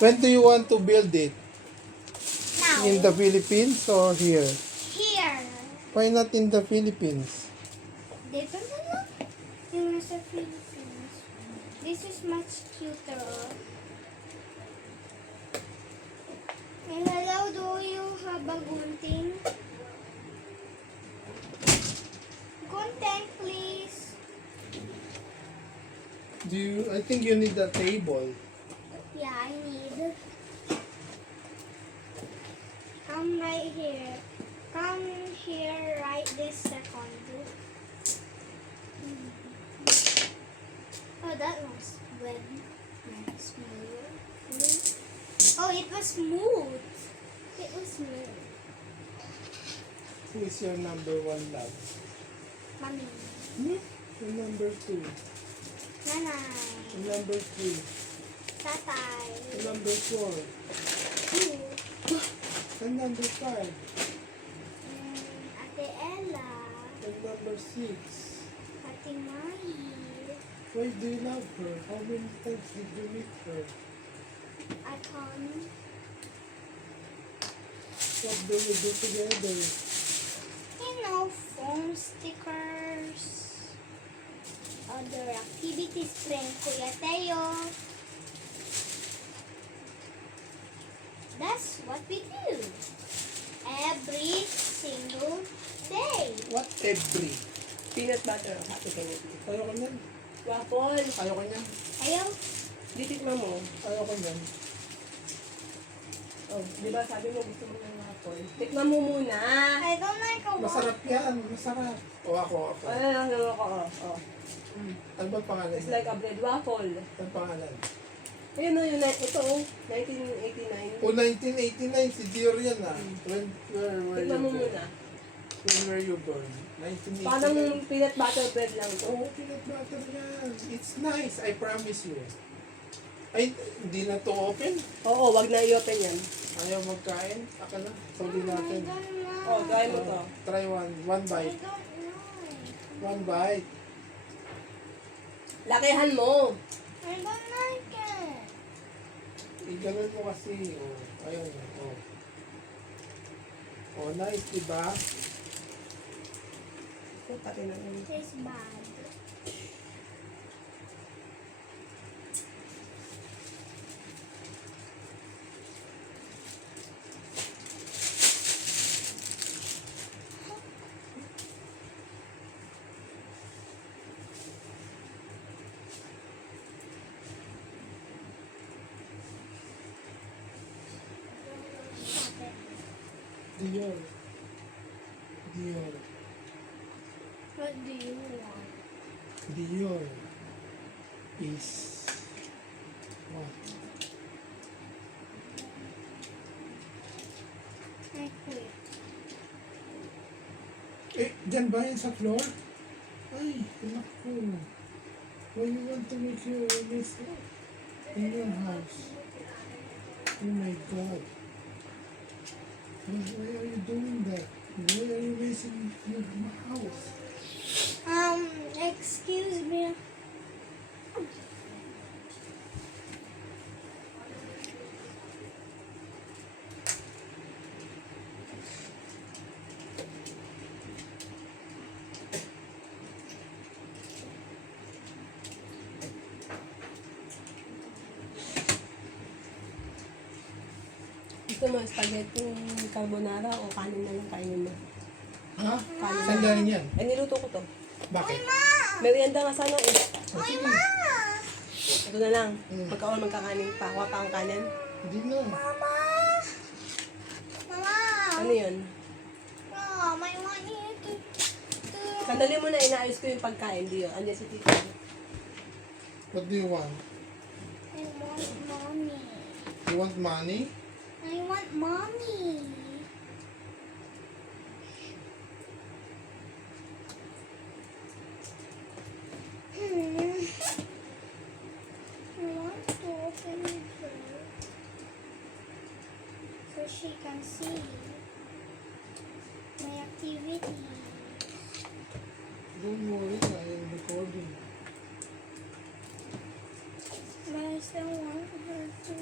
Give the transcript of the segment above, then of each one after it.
When do you want to build it? Now. In the Philippines or here? Here. Why not in the Philippines? Dito na lang. Yung nasa Philippines. This is much cuter. And hello, do you have a gunting? Gunting, please. I think you need a table. Yeah, I need. Come right here. Come here right this second. Oh, that was wet. Oh, it was smooth. It was smooth. Who is your number one love? Mommy. Your number two. Nanay. Your number three. Tatay. Your number four. Two. And number five. Ate Ella. And number six. Ate Mai. Why do you love her? How many times did you meet her? I come. What do you do together? You know, phone stickers. Other activities. Playing Kuya Teo. That's what we do. Every single day. What every? Peanut butter. Happy ka niya. Ayoko niyan. Waffle. Ayoko niyan. Ayaw. Ditikman mo. Ayoko niyan. Oh, di ba sabi mo gusto mo ng waffle? Tikman mo muna. I don't like a Masarap yan. Masarap. O ako. Ano lang naman ko. Oh. Ano ba pangalan? It's like a bread waffle. Ano pangalan? Ayun o, yun. Ito o. 1989. O 1989, si Dior yan ah. Where were Tikman mo you born? muna. When were you born? 1989? Parang peanut butter bread lang to. Oo, peanut butter yan. It's nice, I promise you. Ay, hindi na to open. Oo, wag na i-open yan. Ayaw magkain. Aka na, sabi natin. Oh, try mo to. Try one. One I bite. don't know. One bite. Lakihan mo. I don't like it. Ganun mo kasi. Oh, ayun. Oh. Oh, nice, diba? Oh, pati na yun. Tastes bad. Dior. Dior. What do you want? Dior is what? I quit. Eh, dyan ba yan sa floor? Ay, naku. Why you want to make your mess up in your house? Oh my God. Why are you doing that? Why are you messing your house? Excuse me. Gusto mo spaghetti carbonara o kanin na lang kainin mo? Ha? Saan galing yan? Eh, niluto ko to. Bakit? Merienda nga sana eh. Oy, Ma! Ito na lang. Pagka magkakanin pa. Kuha pa ang kanin. Hindi na. Mama! Mama! Ano yun? Mom, I want you to... Sandali mo na, inaayos ko yung pagkain. Di yun. Andiyan si tita. What do you want? I want mommy. You want money? I want mommy. I want to open it so she can see my activities. Don't worry, I am recording. But I still want her to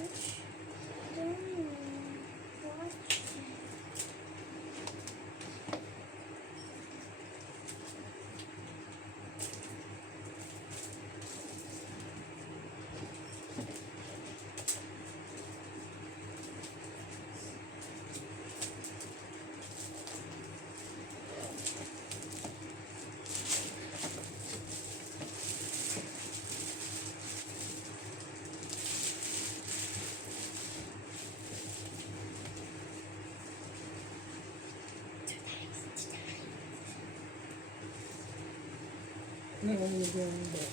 Ganda.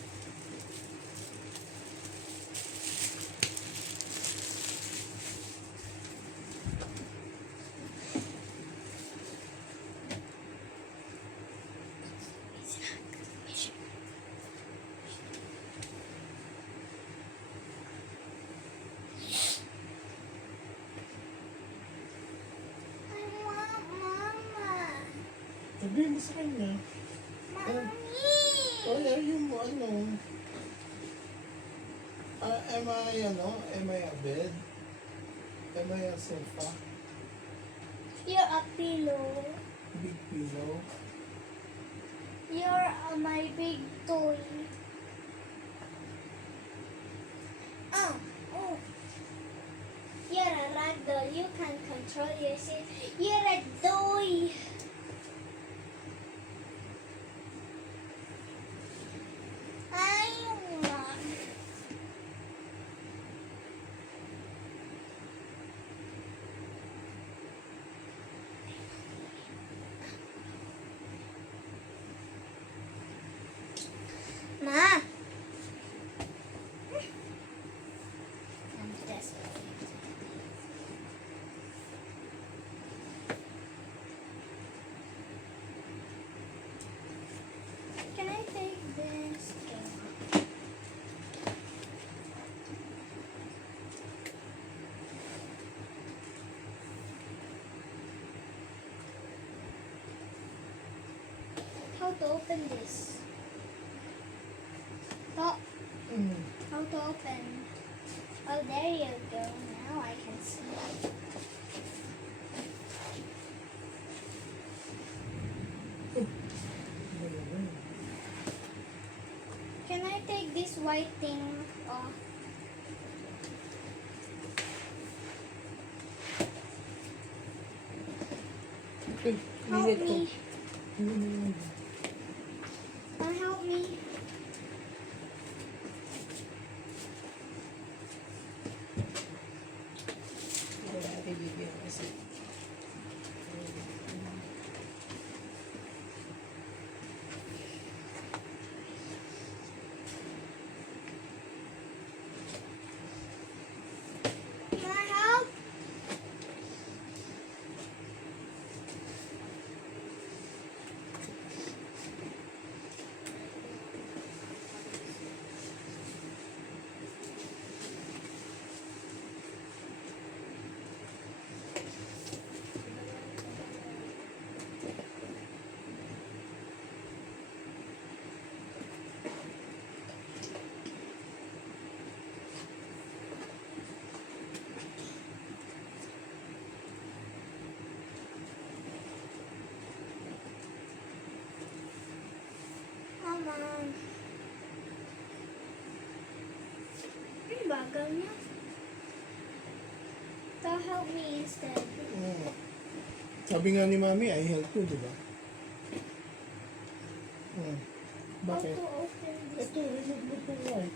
I want mama. Sabihin mo sa kanya. Mommy. Oh, yung ano. Am I a bed? Am I a sofa? You're a pillow. Big pillow? You're my big toy. Oh, oh. You're a ragdoll. You can control yourself. You're a toy. I want. Ma. I'm desperate. Can I take this? How to open this? Oh, Mm. how to open? Oh, there you go. Now I can see. Can I take this white thing off? Help Linit ko. me. Help me. Wala, bibigyan ko kasi. Can I help? Come on. Ang bagal niya. So help me instead. Mm. Sabi nga ni Mami, I help you, di ba? Mm. How Bakit? to open this? Ito, remove mo ito, right?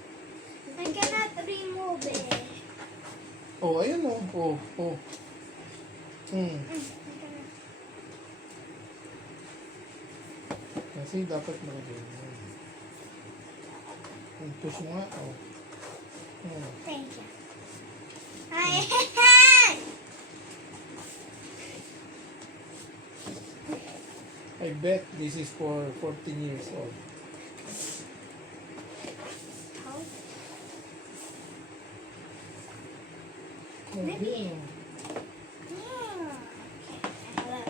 I cannot remove it. Oh, ayun oh. Oh, oh. Mm. I cannot. Kasi dapat nakagano. Ang push mo nga, oh. Mm. Thank you. I I bet this is for 14 years old. How? Oh, Maybe. yun, oh. Yeah. Okay. Hello.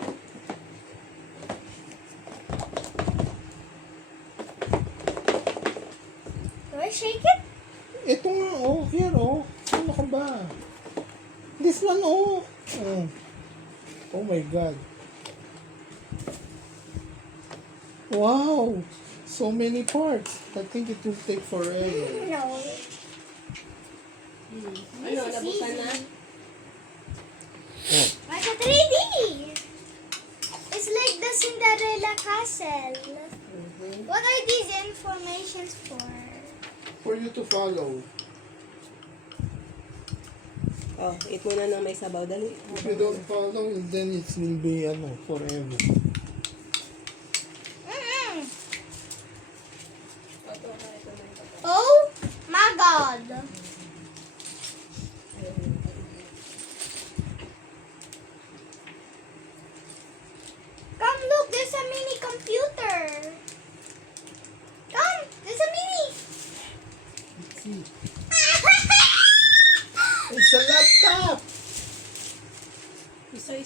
Do I shake it? Ito nga, oh. Here, oh. Ano ka ba? This one, oh. Oh, oh my God. Wow. So many parts. I think it will take forever. No. Ano, nabuksan na? Oh. Like a 3D. It's like the Cinderella castle. What are these informations for? For you to follow. Oh, eat muna ng may sabaw. Dali. If you don't follow, then it will be forever. Mm-mm.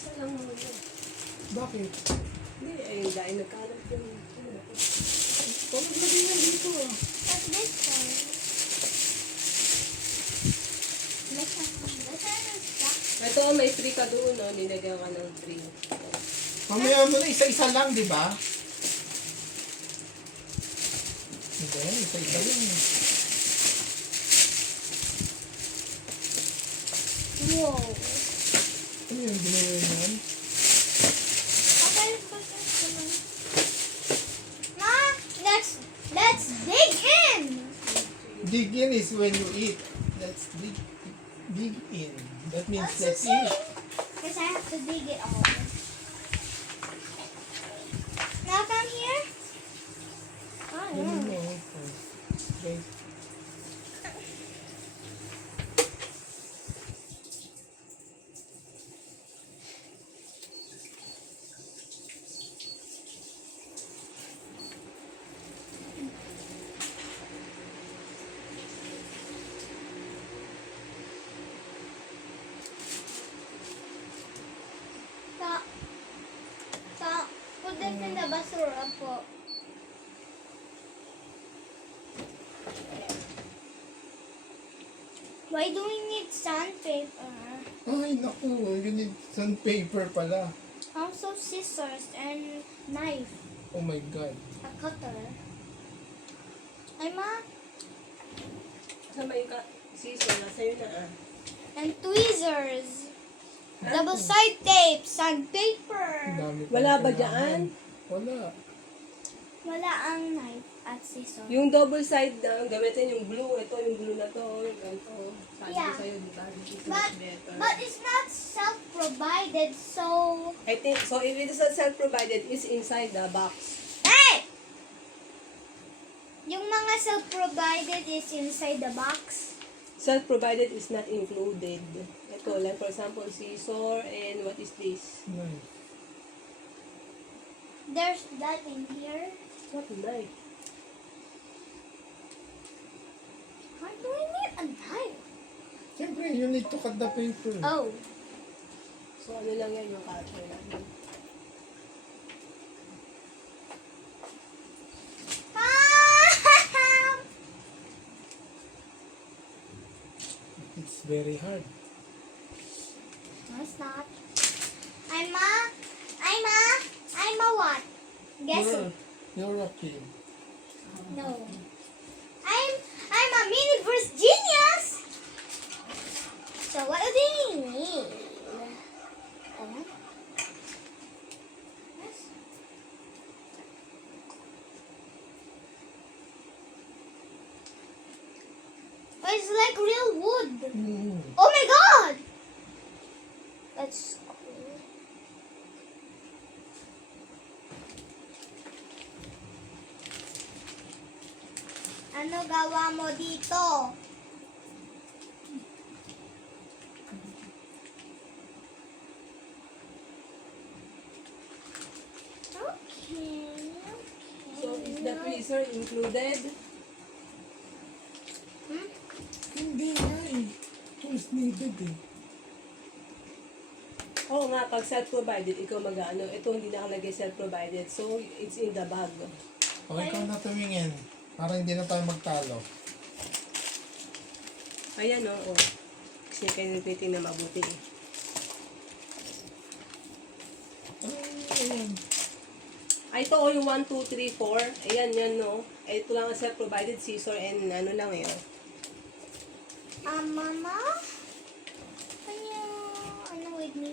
Isa lang naman yun. Bakit? Hindi, ay dahil nagkalat yung... Paano lagay na dito ah? What's this one? Ito, may 3 ka doon, no? Nilagyan ka ng 3. Mamaya mo na isa-isa lang, di ba? Hindi, isa-isa lang. Whoa. Ano yung ginawa yan? Okay, Ma, let's dig in. Dig in is when you eat. Let's dig in. That means What's the let's saying? eat. Because I have to dig it all. Now come here. Oh, Ganun yeah. mo. Okay. Put this in the basura po. Why do we need sandpaper? Ay, naku. You need sandpaper pala. Also scissors and knife. Oh my God. A cutter. Ay, Ma. Kasama yung season, nasa'yo na ah. And tweezers. Double side tape. Sandpaper. Ang dami pa Wala ba kailangan. dyan? Wala. Wala ang knife at scissors. Yung double side na gamitin yung glue, ito yung glue na to, yung ganito. Sabi ko Yeah. sa'yo, di ba? This is But, much better. but it's not self-provided, so... I think, so if it is not self-provided, it's inside the box. Hey! Yung mga self-provided is inside the box. Self-provided is not included. Ito, like for example, scissor and what is this? Nice. There's that in here. What knife? Why do we need a knife? Siyempre, you need to cut the paper. Oh. So ano lang yan yung cutter natin. It's very hard. No, it's not. I'm a what? Guess it. You're a kid. No. I'm a mini-verse genius. So what do you need? Yes. Oh, it's like real wood. Mm. Oh my god! That's cool. Ano gawa mo dito? Okay. So is the freezer included? Hmm? Hindi nga eh. Tools needed eh. Oo nga, pag self-provided, ikaw mag-ano, ito hindi nakalagay self-provided, so it's in the bag. Okay, ikaw na tumingin. Para hindi na tayo magtalo. Ayan oo. Kasi kayo nagtiting na mabuti eh. Ayan. Ay, ito yung 1, 2, 3, 4. Ayan, yan no. Ito lang ang self-provided scissor and ano lang eh. Mama? Can you, ano with me?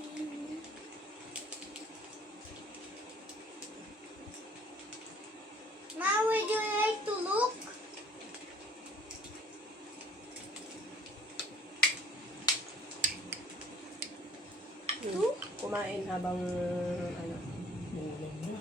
Ma, would you like to look? Kumain habang ano. Ulam na.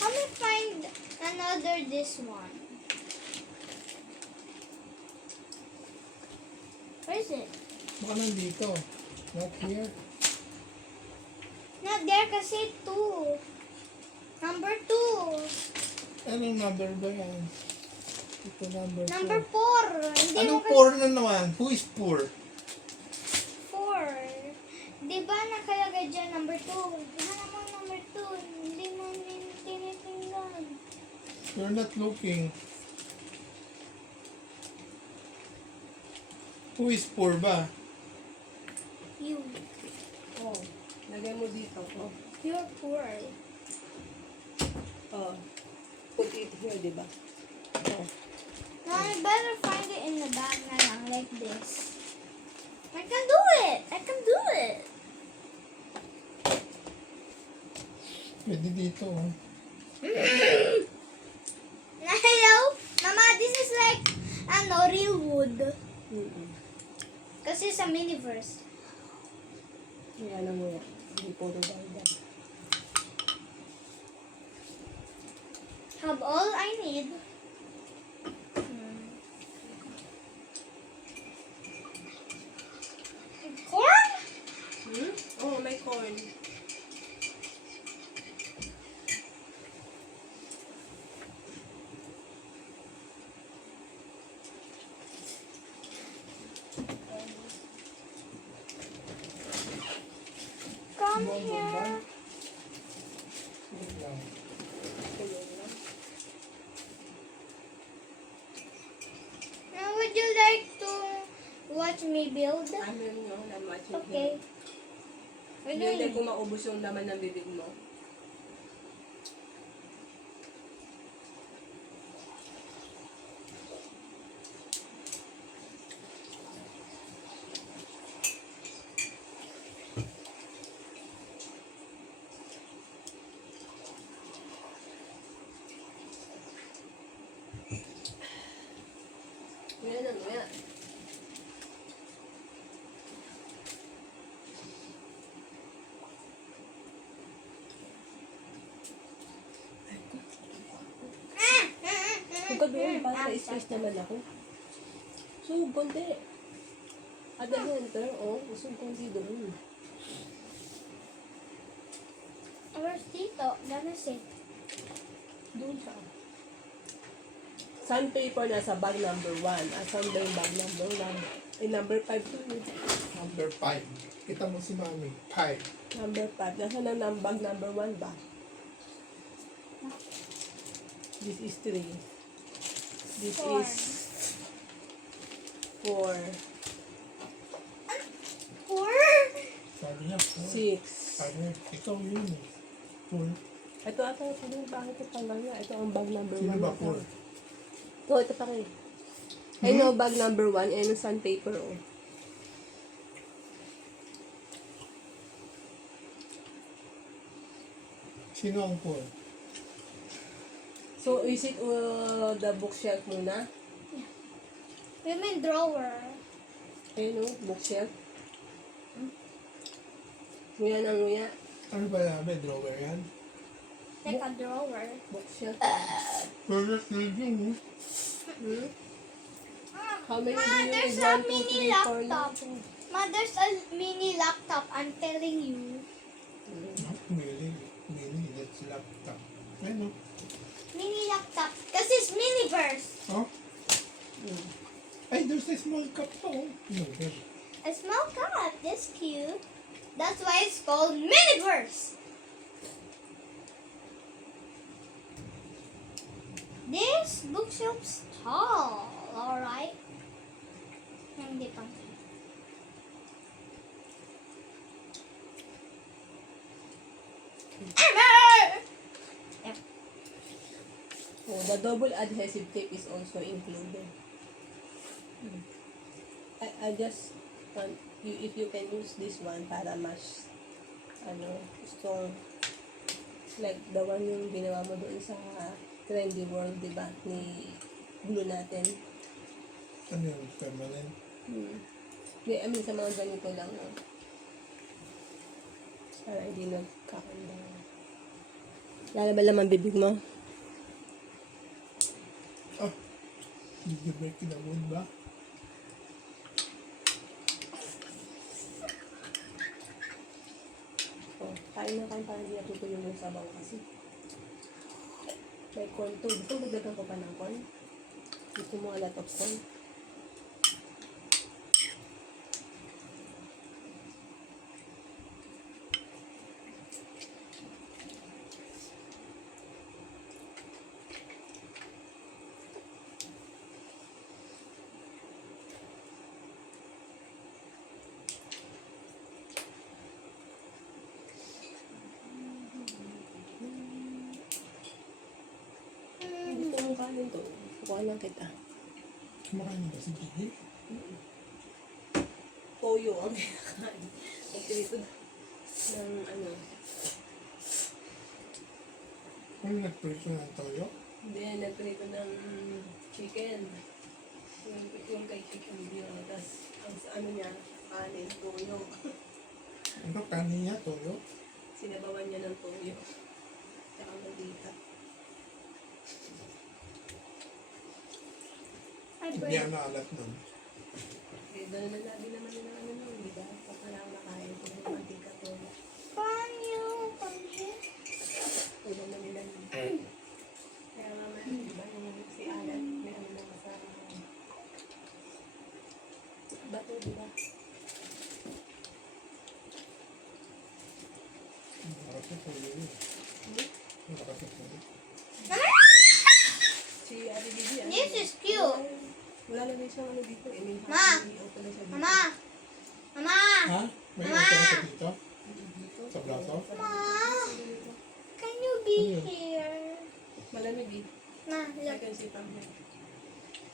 Let me find another this one. Where is it? Baka nandito. Not here. Not there kasi two. Number 2. Anong number ba yan? Ito number 4. Number 4. Hindi mo Anong 4 na naman? Who is poor? 4. Di ba nakalagay dyan number 2? Ano naman number 2? Hindi mo tinitingnan. You're not looking. Who is poor ba? You. Oh, lagay mo dito. Oh. You're poor. Oh. Put it here, di ba? Oh. Now I better find it in the bag na lang like this. I can do it! I can do it! Pwede dito. Oh. Hello? Mama, this is like, real wood. Mm-mm. Kasi sa Miniverse. Kaya alam mo yan. Hindi po ito dahil. Have all I need. Corn? Hmm? Oh, may corn. Come Bon, bon, here. bon. Wait lang. Now, would you like to watch me build? Ano yun, I'm watching Okay. him. We're Hindi doing ko maubos yung laman ng bibig mo. Yan ano yan. Kung ka doon, para space naman ako. So, konti. Ada hunter, oh. So, konti doon. Where's Tito? Gonna sit. Doon sa sandpaper na sa bag number 1. Asan ba yung bag number 1? Eh, number 5 to yun. Number 5. Kita mo si Mami. 5. Number 5. Nasaan ang bag number 1 ba? This is 3. This Four. is 4. 4? Sabi niya, 4. 6. Sabi niya, ikaw yun eh. 4. Ito ata, yung bakit ito tanggal niya? Ito ang bag number 1. Sino ba 4? Ito pa kayo. Ayun ang bag number 1. Ayun ang sandpaper, oh. Sino ang 4? So, is it the bookshelf muna? You mean drawer? Ayun, oh, bookshelf. Nguya na nguya. Ano ba namin? Drawer yan? Like a drawer. Bookshelf. Perfect reading. Hmm? How many Ma, do you there's need? a 1, 2, mini 3, 4, laptop. Ma, there's a mini laptop. I'm telling you. Not really. Really, that's laptop. Ano? Mini laptop. Because it's Miniverse. Oh? Ay, there's a small cup pa oh. No, there. A small cup. That's cute. That's why it's called Miniverse. This bookshelf's tall. Alright? Hindi pa. Oh, the double adhesive tape is also included. I just want you, if you can use this one para mas strong, like the one yung ginawa mo doon sa Trendy World, di ba? Ni glue natin. Ano yun? Permanent? I mean, sa mga ganito lang, no? Para hindi nagkakanda. Lalaban bibig mo. Ah, did you break the wood ba? Oh, kain na kain para hindi natutuyo yung sabaw kasi. May corn too. Gusto mo dagdagan ko pa ng corn? Gusto mo a lot of corn? Gusto mo kanin to? Kukuha lang kita. Kumakain ba si Gigi? Toyo ang kinakain. Nagprito ng ano. Ano nagprito ng toyo? Hindi, nagprito ng chicken. Yung kay chicken yun. Tapos, ang ano niya, kanin, toyo. Ano kanin niya, toyo? Sinabawan niya ng toyo. Tsaka mantika. I Hindi break. ano alat nun. Eh, doon naman namin naman yun ang ano nun, di ba? Pag lang nakain ko ng mantika, toyo. Panyo, panyo. Ulo naman nila yun. Kaya nga man, di ba, yung si Alan, may ano na sa bato, di ba? Nakasip toyo yun. Nakasip toyo. Si Ate Bibi, ano? This is cute. Wala na rin siyang ano dito, eh. May Ma! open na siya dito. Mama! Mama! Ha? May Mama! open sa dito? Dito. Sa braso? Ma! Can you be here? Malamig eh. Ma, I look. can see from here.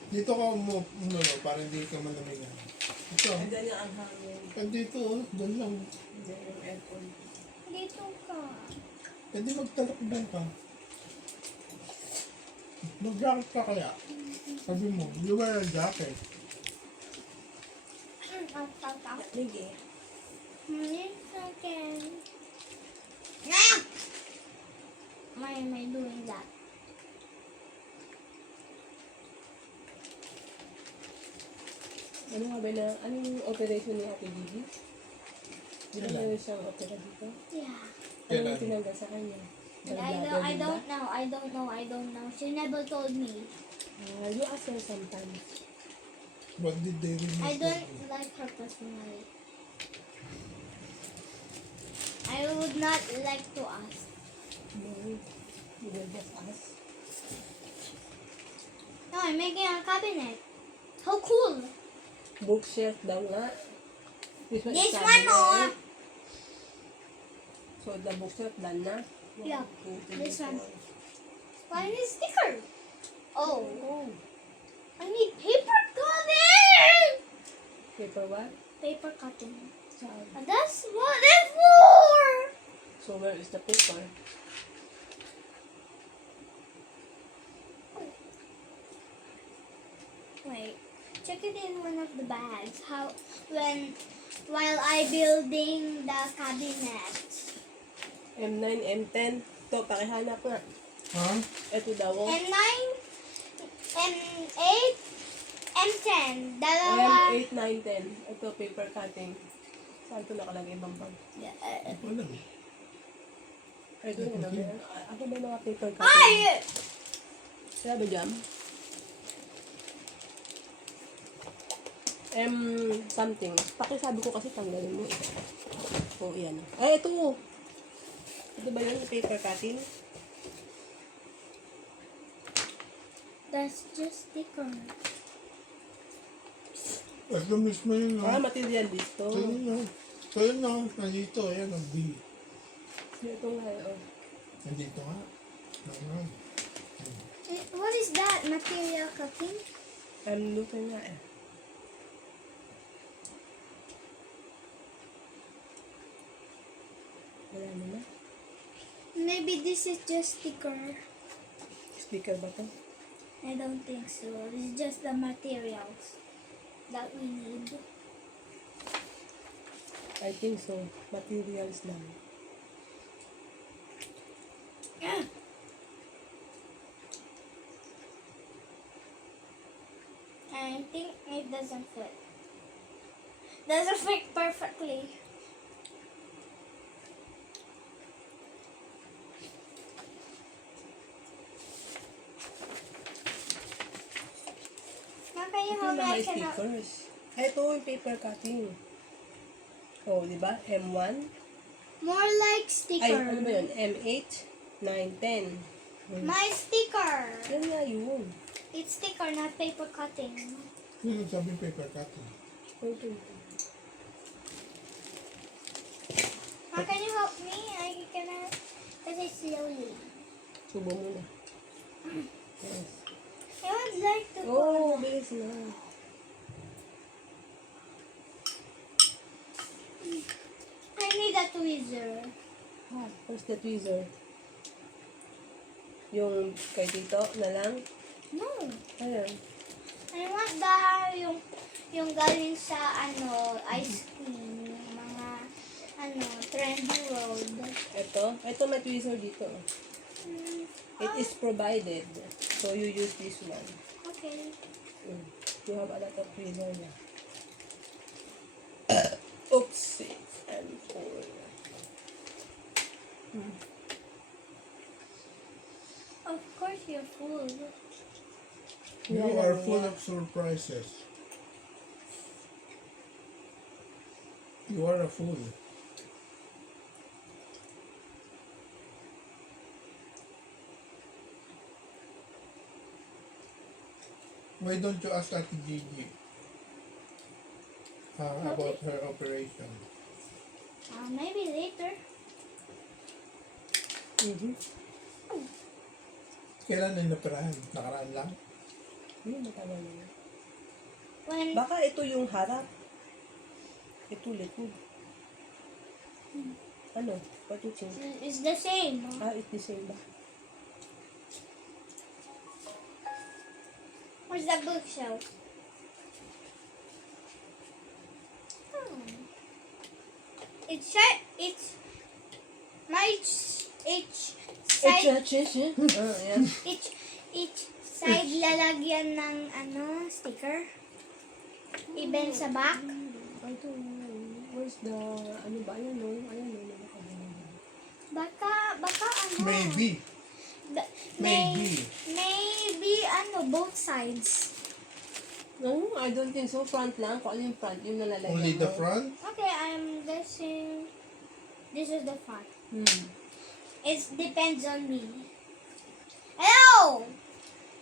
Dito ka para hindi ka malamigan. Ito. Andyan niya ang hangin. Dito, doon lang. Andyan yung aircon. Dito ka. Pwede magtalakbang ka. Mag-jacket ka kaya? Sabi mo, you wear a jacket. Lig eh. Why am I doing that? Ano nga ba na, anong operation ni Ate Bibi? Di ba Kailan? meron siyang opera dito? Yeah. Ano Kailan? yung tinanggal sa kanya? I don't know. She never told me. You ask her sometimes. What did they remove? I don't like her personally. I would not like to ask. No, you will just ask. No, I'm making a cabinet. How cool! Bookshelf daw nga. This one, This is one cabinet. more. So the bookshelf done na? Yeah, 1, 2, 3, this one. 4. Why need sticker? Oh, Oh. I need paper cutting! Paper what? Paper cutting. Saan? That's what it's for! So where is the paper? Wait, check it in one of the bags. While I building the cabinet. M9, M10. Ito, pakihanap nga. Ha? Ito daw. oh. M9, M8, M10. Dalawa. M8, 9, 10. Ito, paper cutting. Saan ito nakalagay ibang bag? Wala. Ito yun. Ako ba yung mga paper cutting? Ay! Kaya ba dyan? Something. Pakisabi ko kasi tanggalin mo. Oh, yan. Ay, ito. Ito ba yun? Paper cutting? That's just sticker. Ito mismo yun. Ah, material dito. Ito yun. Ito yun. Nandito. Ayan ang B. Ito nga. Oh. Nandito nga. Naman. What is that? Material cutting? I'm looking nga eh. Wala naman. Maybe this is just sticker. Speaker ba to? I don't think so. It's just the materials that we need. I think so. Materials lang. I think it doesn't fit. Doesn't fit perfectly. may cannot. stickers. Ito yung paper cutting. Oh, di ba? M1. More like Ay, sticker. ano ba yun? M8, 9, 10. My sticker. Yan nga yun. It's sticker, not paper cutting. Sino sabi paper cutting? Ito. How can you help me? I cannot. Because it's slowly. Subo muna. Yes. I would like to Oh, bilis na. I need a tweezer. Where's the tweezer? Yung kay Tito na lang? No. Ayan. I want yung galing sa ice cream, yung mga trendy road. Ito may tweezer dito. It is provided. So you use this one. Okay. You have a lot of tweezer na. Oops. And four. Of course you're full. You are full of surprises. You are a fool. Why don't you ask Ate Gigi about her operation? Maybe later. Kailan na inoperahan? Nakaraan lang? Matagal na yun. When Baka ito yung harap. Ito likod. Ano? What you think? it's the same. It's the same ba? Where's the bookshelf? It's my each side Ayan. each side lalagyan ng sticker. Even sa back. Ito. Where's the, ano ba? Ayan no? Nakabunod. Baka Maybe. Maybe. Maybe both sides. No, I don't think so. Front lang. Kung ano yung front, yung nalalagyan Only the mo. front? Okay, I'm guessing this is the front. It depends on me. Hello!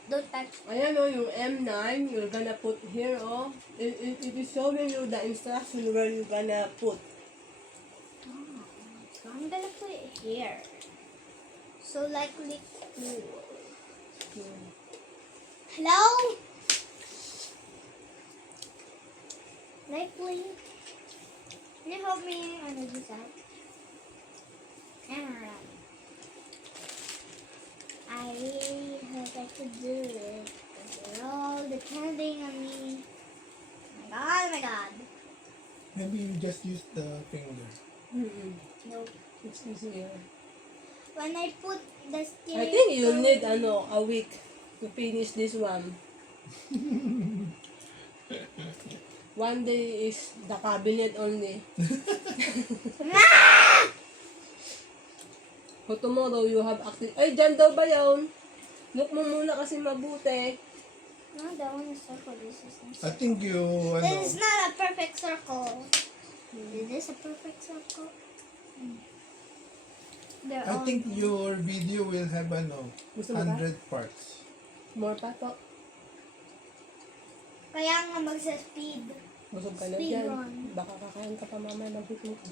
Don't touch. Ayan o, yung M9, you're gonna put here, oh. It is showing you the instruction where you're gonna put. So I'm gonna put it here. So likely cool. Hello? Likely. Can you help me on this side? Alright. I hope I could do it. But they're all depending on me. Oh my god. Maybe you just use the finger. Nope. It's easier. When I put the sticker. I think you need, a week to finish this one. One day is the cabinet only. So tomorrow you have active. Ay, dyan daw ba yun? Look mo muna kasi mabuti. No, that one is circle. This is not I circle. think you, This is not a perfect circle. Is this a perfect circle? They're I all think your video will have Gusto mo ba? 100 parts. More pa to. Kaya nga magsa-speed. Busog ka na Speed dyan. run. Baka kakain ka pa mamaya magbitin ka.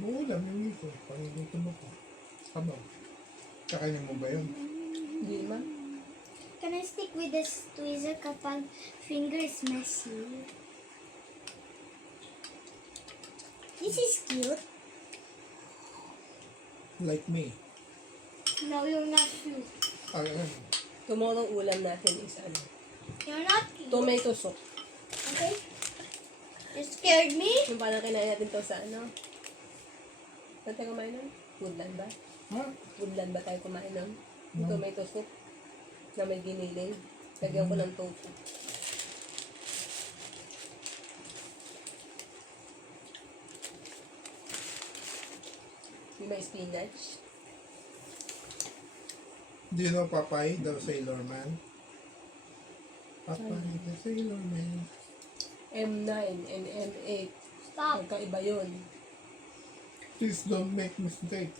Muulam yung dito. Pangigutom mo ko. Sabaw. Kakainin mo ba yun? Hindi naman. Can I stick with this tweezer kapag finger is messy? This is cute. Like me. No, you're not cute. Tomorrow ulam natin is You're not cute. tomato soup. Okay? You scared me? Yung parang kinain natin to sa Saan tayo kumain nun? Woodland ba? Ha? Woodland ba tayo kumain nun? Yung No. tomato soup na may giniling. Lagyan ko ng tofu. Yung may spinach. Do you know Popeye, the Sailor Man? Papahit na Sailor Man. M9 and M8. Stop. Magkaiba yun. Please don't make mistake.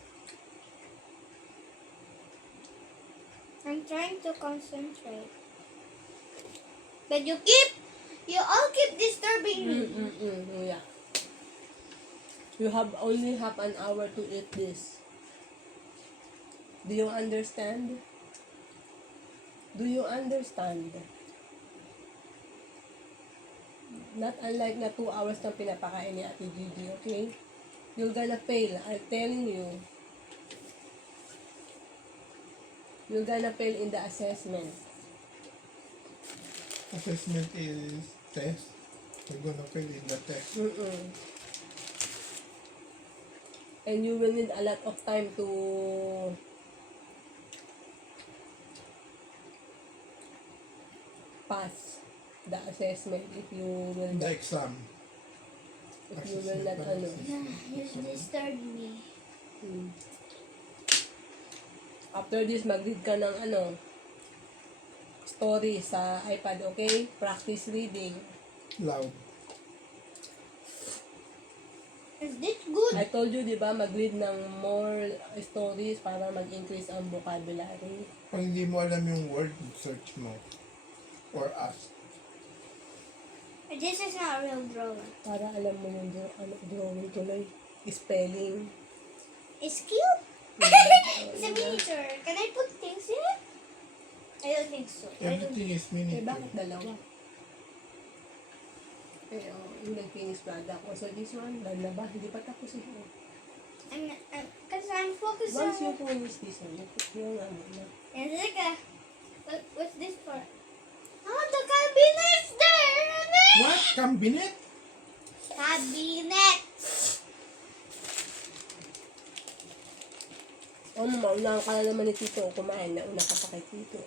I'm trying to concentrate. But you all keep disturbing me. Yeah. You have only half an hour to eat this. Do you understand? Do you understand? Not unlike na 2 hours na pinapakain ni Ate Gigi, okay? You're gonna fail, I'm telling you. You're gonna fail in the assessment. Assessment is test. We're gonna fail in the test. And you will need a lot of time to pass the assessment if you will The not, exam. if you will not ano. You disturb me. After this, mag-read ka ng ano, story sa iPad, okay? Practice reading. Loud. Is this good? I told you, di ba, mag-read ng more stories para mag-increase ang vocabulary. Pag hindi mo alam yung word, search mo. Or ask. This is not a real drawing. Para alam mo yung drawing tuloy. Spelling. It's cute. It's a miniature. Can I put things in it? I don't think so. I don't. Everything is Eh, miniature. bakit dalawa? Eh, yung nag-finish product ko. So, this one, dahil na ba? Hindi pa tapos ito. Because I'm focused Once you on. finish this one, yung ano na. And look at what's this for? Oh, the cabinet's there. What? Cabinet? Cabinet. Ano, maunahan ka na naman ni Tito kumain. Nauna ka pa kay Tito.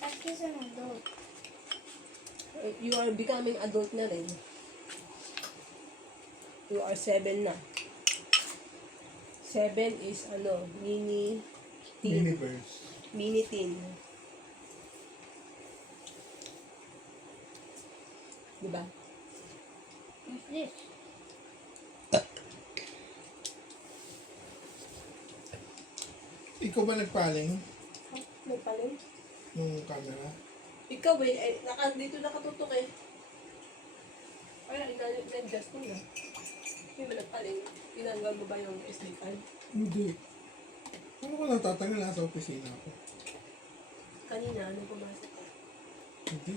That is an adult. You are becoming adult na rin. You are 7 na. 7 is ano, mini teen. Universe. Mini teen. Diba? What's this? Ikaw ba nagpaling May paling? nung camera? Ikaw eh, dito nakatutok eh. Kaya in-adjust mo na. Hindi mo nagpaling. Tinanggal mo ba yung SD card? Hindi. Ano ko natatanggal? Nasa opisina ako. Kanina, ano pumasok ka? Hindi.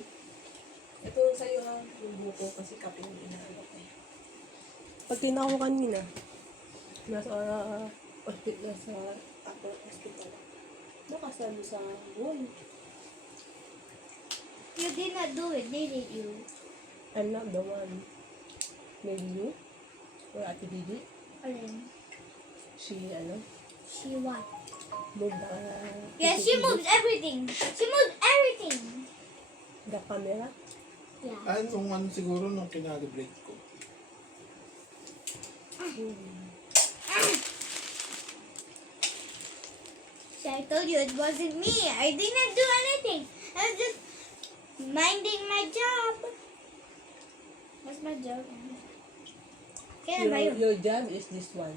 Ito sa'yo ha, yung buko kasi kape yung inaano ko eh. Pag tinako kanina, nasa hospital. Nakasal sa wall. You did not do it, did you? I'm not the one. Maybe you? Or Ate Didi? Alin? She, ano? She what? Move Yeah, she moves everything. She moves everything. the camera. Yeah. Nung ano siguro nung kinalibrate ko. See, I told you it wasn't me. I did not do anything. I was just minding my job. What's my job? Kailan ba yun? Your job is this one.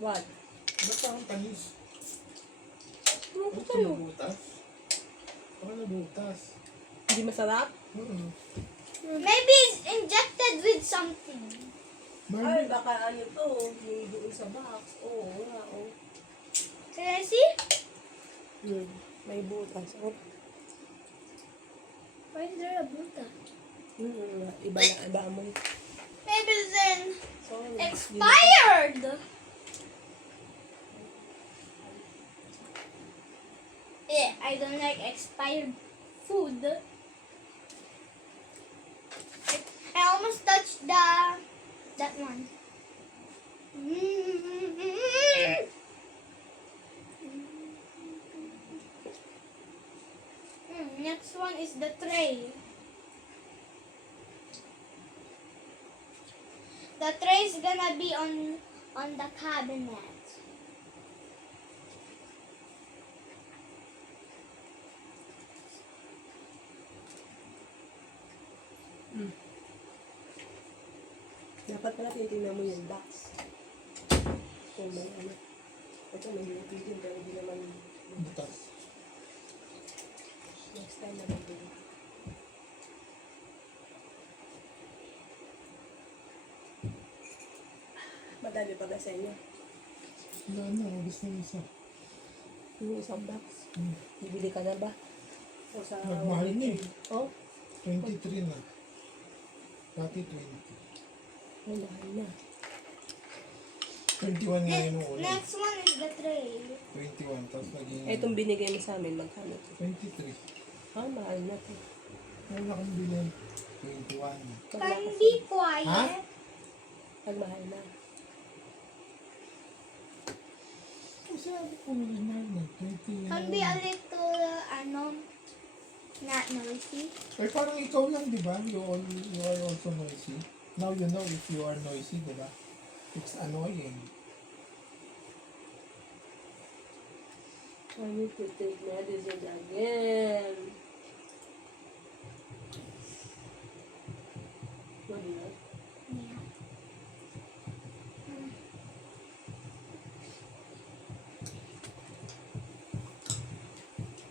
What? Ba't ang panis? Ano Ba't sa'yo? nabutas? Baka nabutas. Hindi masarap? Maybe it's injected with something. Ay, baka ano to, yung doon sa box. Oo, nga, oh. Can I see? May butas. Oh. Why is there a buta? Iba mo. Maybe then Sorry. expired. Yeah, I don't like expired food. I almost touched that one. Next one is the tray. The tray is gonna be on the cabinet. Dapat pala titignan mo yung box. Kung may ano. Ito may pinipigil pero hindi naman Butas. next time na nabili. Madali pa sa inyo. Wala na, ubus na yung isa. Yung isang box. Hmm. Bibili ka na ba? O sa Nagmahal na eh. Oh, 23 na. Dati 20. may mahal na. 21 nga yun nung una. Next one is the tray. 21, tapos naging Itong binigay mo sa amin, magkano to? 23. Ah, mahal na to. Ano na kong bilhin? 21. Can be Ha? quiet. Pag mahal na. Kung sinabi ko na mahal na, 20. Can be a little, not noisy. Eh parang ikaw lang, di ba? You are also noisy. Now you know if you are noisy, di ba? It's annoying. I need to take medicine again. What do you know? Yeah.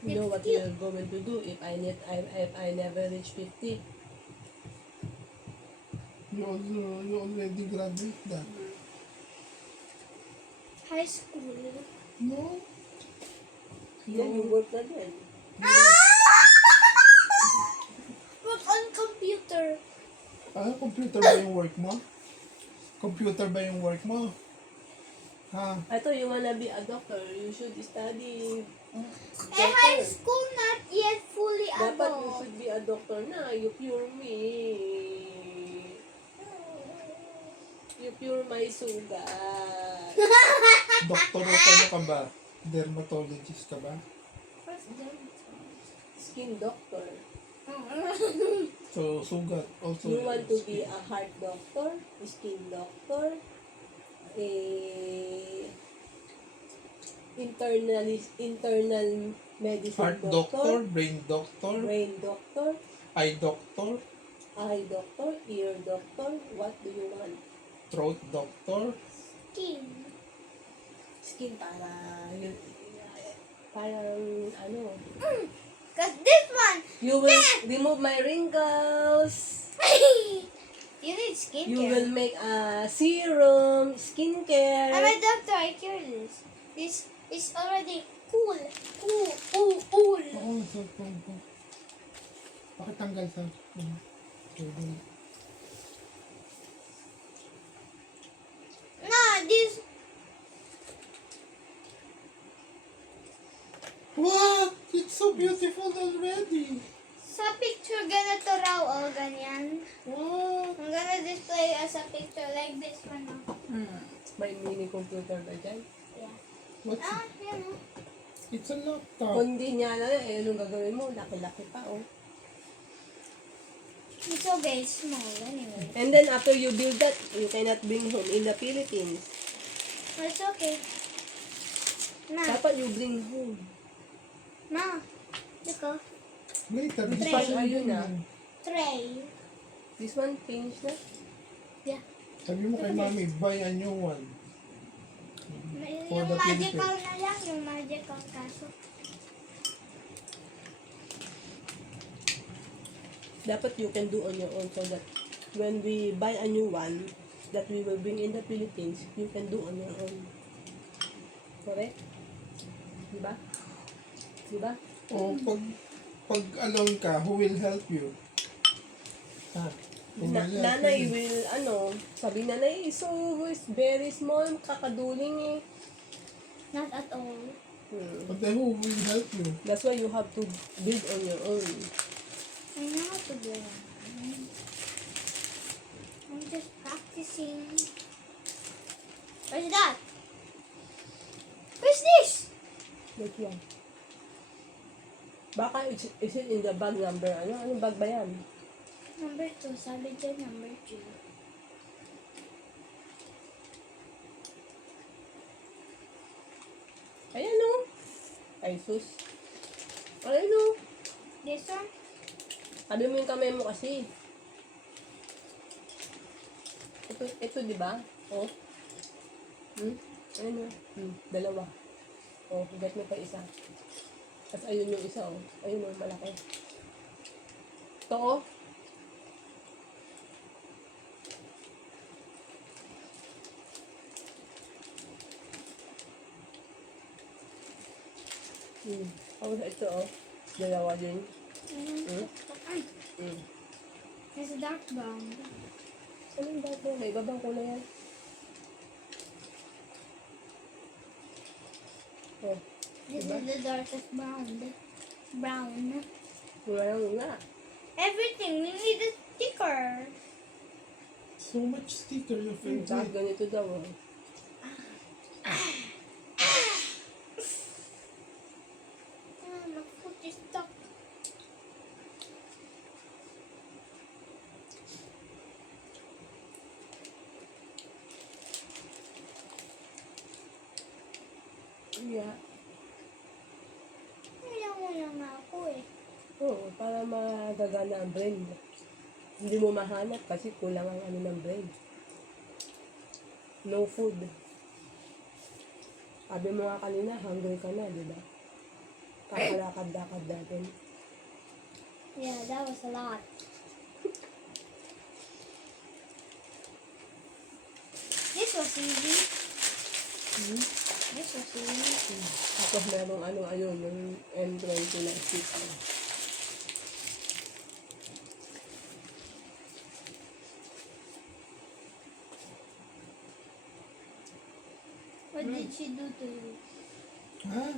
You know what we're going to do if I never reach 50? You already graduate na. High school. No? Then you work na din. Work on computer. Ah, computer ba yung work mo? Computer ba yung work mo? Ha? I thought you wanna be a doctor. You should study. High school not yet fully Dapat you adult. should be a doctor na. You cure me. You cure my sugat. Doktor ano ka ba? Dermatologist ka ba? What's that? Skin doctor. So, sugat. Also, You want to be a heart doctor, skin doctor, internal medicine heart doctor, brain doctor, brain doctor, eye doctor, eye doctor, ear doctor. What do you want? throat doctor. Skin. Skin parang ano. Cause this one, You will remove my wrinkles. you need skincare. You will make a serum, skincare. I'm a doctor. I cure this. This is already cool. Cool. Oo, sa phone ko. Pakitanggal sa table. No, this. What? It's so beautiful already. Sa picture ganito raw o ganyan. What? I'm gonna display as a picture like this one. May mini computer ba dyan? Yeah. What's it? Yan o. It's a laptop. Kung di niya na, anong gagawin mo? Laki-laki pa, oh. It's so very small anyway. And then after you build that, you cannot bring home in the Philippines. But it's okay. Ma, Dapat you bring home. look oh. Later, this Tray. one Ayun na. Tray. This one, finished na? Yeah. Sabi mo kay mami, buy a new one. For Yung the magical Philippines. na lang, yung magical kaso. Dapat you can do on your own so that when we buy a new one that we will bring in the Philippines, you can do on your own. Correct? Diba? Diba? O pag alone ka, who will help you? Ha? Who will help Nanay you? will, sabi nanay, is very small, kakaduling eh. Not at all. But then who will help you? That's why you have to build on your own. I know how to do it. I'm just practicing. Where's that? Where's this? Like yan. Baka is it in the bag number, anong bag ba yan? Number 2. Sabi dyan, number 2. Ayan o. Ay sus. Ayan o. This one? Sabi mo yung kamay mo kasi. ito di ba? Oh. Ayun o. Dalawa. Oh, get mo pa isa. Tapos ayun yung isa oh. Ayun oh, malaki. Ito oh. Tapos ito oh. Dalawa din. It's dark brown. Saan yung dati? May ibabang kulay yan. Oh. This Diba? is the darkest brown. Brown. Wala lang nga. Everything, we need a sticker. So much sticker your Bakit favorite. ganito daw oh. My foot is stuck. Yeah. Wala nga ako eh. Oo, para magagana ang brain mo. Hindi mo mahanap kasi kulang ang ano ng brain. No food. Sabi mo nga kanina, hungry ka na, di ba? Kakalakad-lakad natin. Yeah, that was a lot. This was easy. This was easy. Tapos merong ano, ayun, yung M20 na stick. What did she do to you? Huh?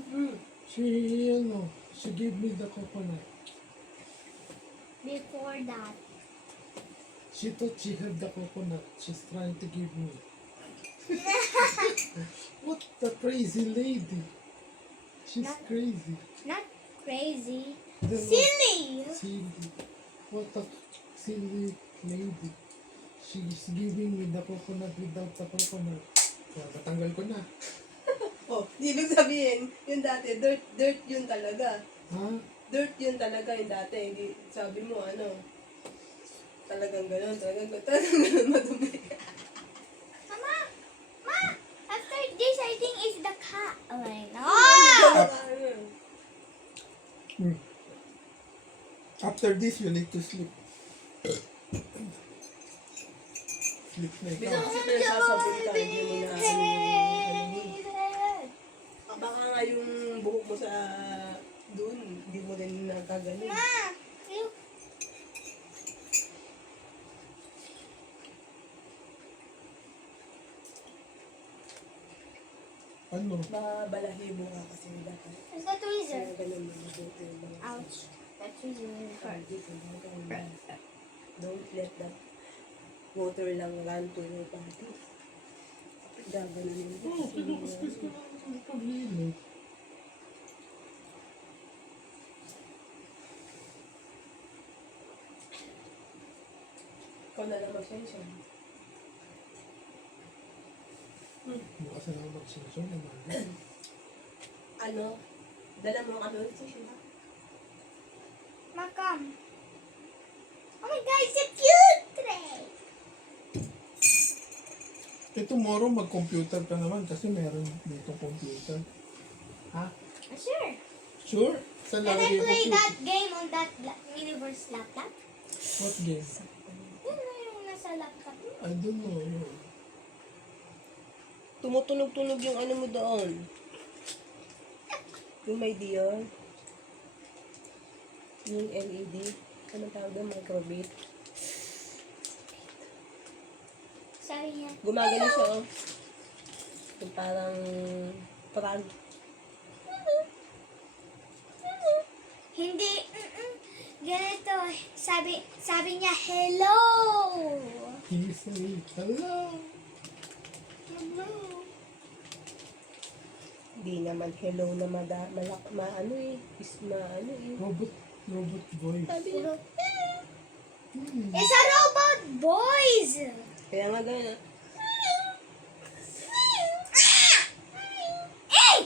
She gave me the coconut. Before that? She thought she had the coconut. She's trying to give me. What a crazy lady. She's Not- crazy. Not crazy. Then Silly! Silly. What a silly lady. She's giving me the coconut without the coconut. So, natanggal ko na. Oh, ibig sabihin, yung dati, dirt yun talaga. Ha? Dirt yun talaga yung dati. Hindi, sabi mo, ano, talagang ganun, talagang madumi. Mama! Ma! After this, I think it's the cat. Oh my god! After this, you need to sleep. Sleep na ikaw. Kasi pinasasabon ka, hindi mo na ano yung baka nga yung buhok mo sa doon, hindi mo rin nakaganon. Ma! Look! Ano? Balahibo nga kasi dapat. It's the tweezer. Kaya ganun mo mabuti yung mga Ouch. That tweezer really hurt. Don't let that water lang run to your body. Gaganon yun. Oh, pinukuskus ko lang paglilip. Ikaw na lang mag-sensyon. Bukas na lang mag-sensyon naman. Ano? Dala mo kami ulit sa siya. Ma, come. Oh my god, it's a cute tray! Tomorrow mag-computer ka naman kasi meron dito computer. Ha? Sure. Sure? Saan Can I lalagay yung play computer? that game on that Universe laptop? What game? Yun na yung nasa laptop. I don't know. Yun. Tumutunog-tunog yung ano mo doon. Yung may diyon. Yung LED. Anong tawag doon? Microbit. Sabi niya, Gumagano siya, oh. Yung parang prank. hindi, ganito, sabi niya, hello! He say, hello. Hello. Hindi naman hello na maano eh. Maano eh. Robot voice. Sabi niya. It's a robot, boys! Kaya nga gano'n. Hey!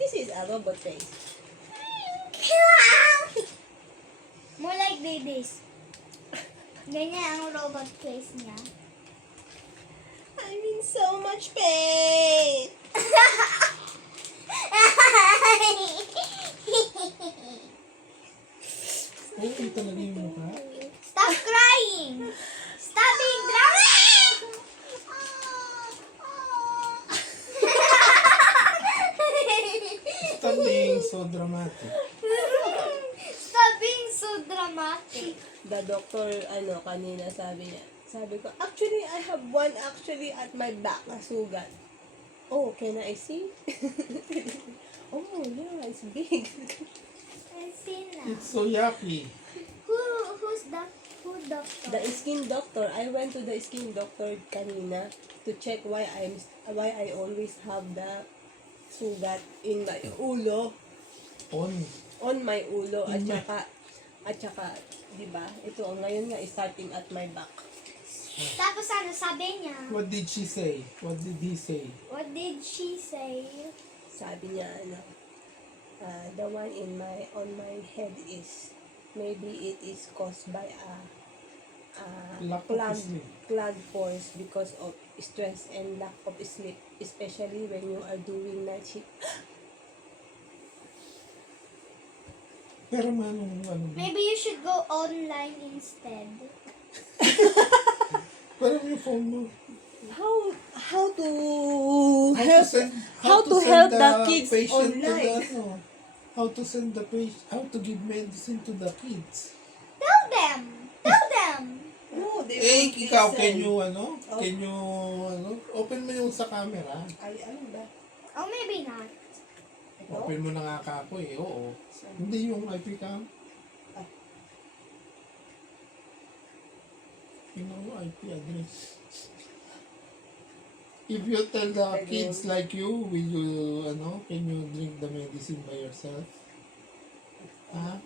This is a robot face. More like babies. Ganyan ang robot face niya. I'm in so much pain. Oo, talaga yung mukha. Stop crying! Stop being dramatic! Stop being so dramatic. Stop being so dramatic. The doctor, kanina sabi ko, actually, I have one actually at my back, na sugat. Oh, can I see? Oh, yeah, it's big. I see now. It's so yucky. Who doctor? The skin doctor, I went to the skin doctor kanina to check why I always have the sugat in my ulo, on my ulo, at saka, di ba, ito, ngayon nga, starting at my back. Tapos ano sabi niya? What did she say? What did he say? What did she say? Sabi niya, the one on my head is, maybe it is caused by a Lack of sleep. clogged pores because of stress and lack of sleep, especially when you are doing night shift. Pero manong ano ba? Maybe you should go online instead. Pero yung phone mo. How to How help to send, how to help the kids patient to the, online. how to send the patient, how to give medicine to the kids. Tell them! Tell them! No, they Eh, won't ikaw, listen. can you, open mo yung sa camera. Ay, ano ba? Oh, maybe not. Ito? Open mo na nga ka ako oo. Hindi yung IP cam. Ah. Tingnan mo yung IP address. If you tell the kids like you, will you, can you drink the medicine by yourself? Ha?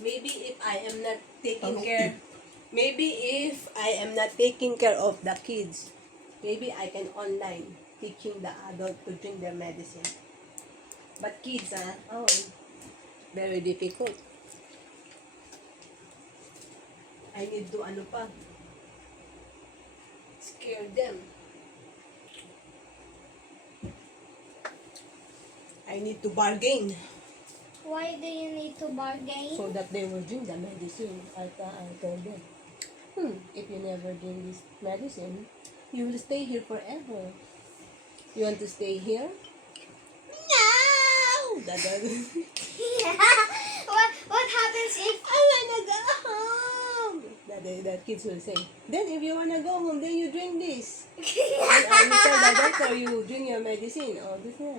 Maybe if I am not taking Anong care, tip? maybe if I am not taking care of the kids, maybe I can online teaching the adult to drink their medicine. But kids, very difficult. I need to scare them. I need to bargain Why do you need to bargain? so that they will drink the medicine. I told them, if you never drink this medicine, you will stay here forever. You want to stay here? No! What happens if I wanna go home. The kids will say, then if you wanna go home, then you drink this. And you tell the doctor you drink your medicine. Oh, this na.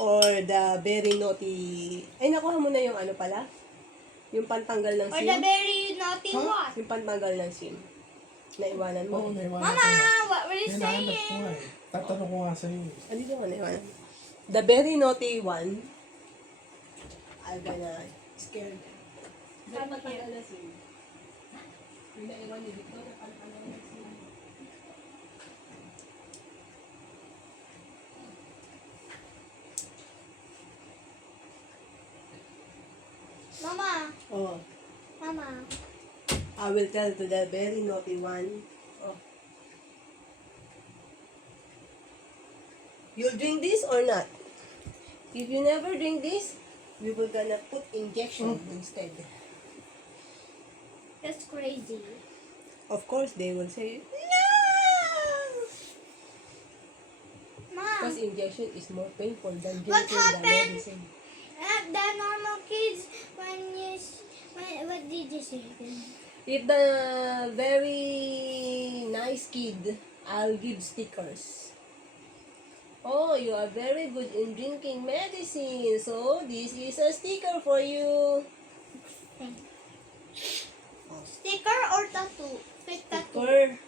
Or the very naughty. Ay, nakuha mo na yung pala? Yung pantanggal ng or SIM? the very naughty Huh? what? Yung pantanggal ng SIM. Naiwanan Oo, mo. naiwanan Mama, ko nga. what were you Hinahanap ko saying? nga eh. Tatanong ko nga sa'yo. Dito mo naiwanan. The very naughty one, I'm gonna scare them. Yung pantanggal ng SIM. Yung naiwan ni Victor, na pantanggal ng SIM. Mama, Oh. Mama. I will tell to the very naughty one. Oh. You'll drink this or not? If you never drink this, we will gonna put injection instead. That's crazy. Of course, they will say, Mom, because injection is more painful than What drinking the happened? medicine. the normal kids, what did you say again? If the very nice kid, I'll give stickers. Oh, you are very good in drinking medicine, so this is a sticker for you. Sticker or tattoo? Fake tattoo. Sticker.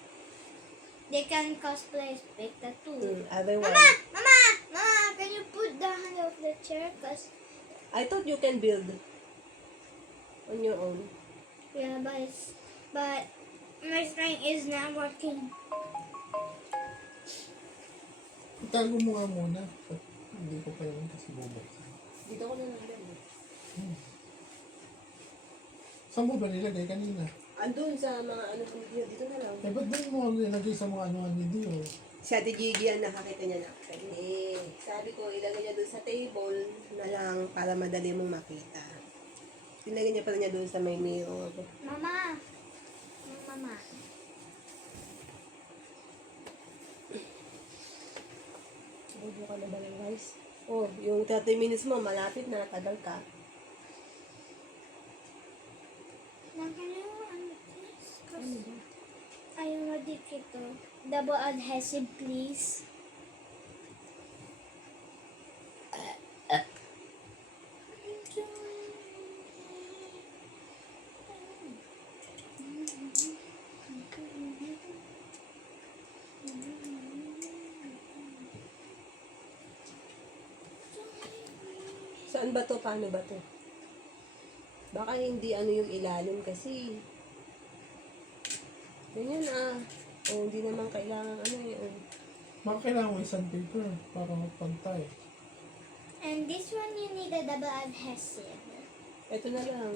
They can cosplay fake tattoo. Otherwise, Mama, can you put the handle of the chair? Cause I thought you can build on your own. yeah, but my string is not working. Itago mo nga muna. Hindi ko pa naman kasi bubuksan. Dito ko na nalagay. Saan mo ba nilagay kanina? Andun sa mga ano ko niyo, dito na lang. Eh, ba't ba mo nilagay sa mga ano ni Dio? Si Ate Gigi ang nakakita niya na. Eh, sabi ko, ilagay niya doon sa table na lang para madali mong makita. Ilagay niya pala niya doon sa may mirror. Mama. Mama. Budo ka na ba ng rice? Oh, yung 30 minutes mo, malapit na, tagal ka. Now, can you this? Ayaw madikit to. Double adhesive, please. Saan ba to? Paano ba to? Baka hindi ano yung ilalim kasi. Ganyan ah. O, hindi naman kailangan ano eh. Oh. Baka kailangan mo isang paper para magpantay. And this one, you need a double adhesive. Ito na lang.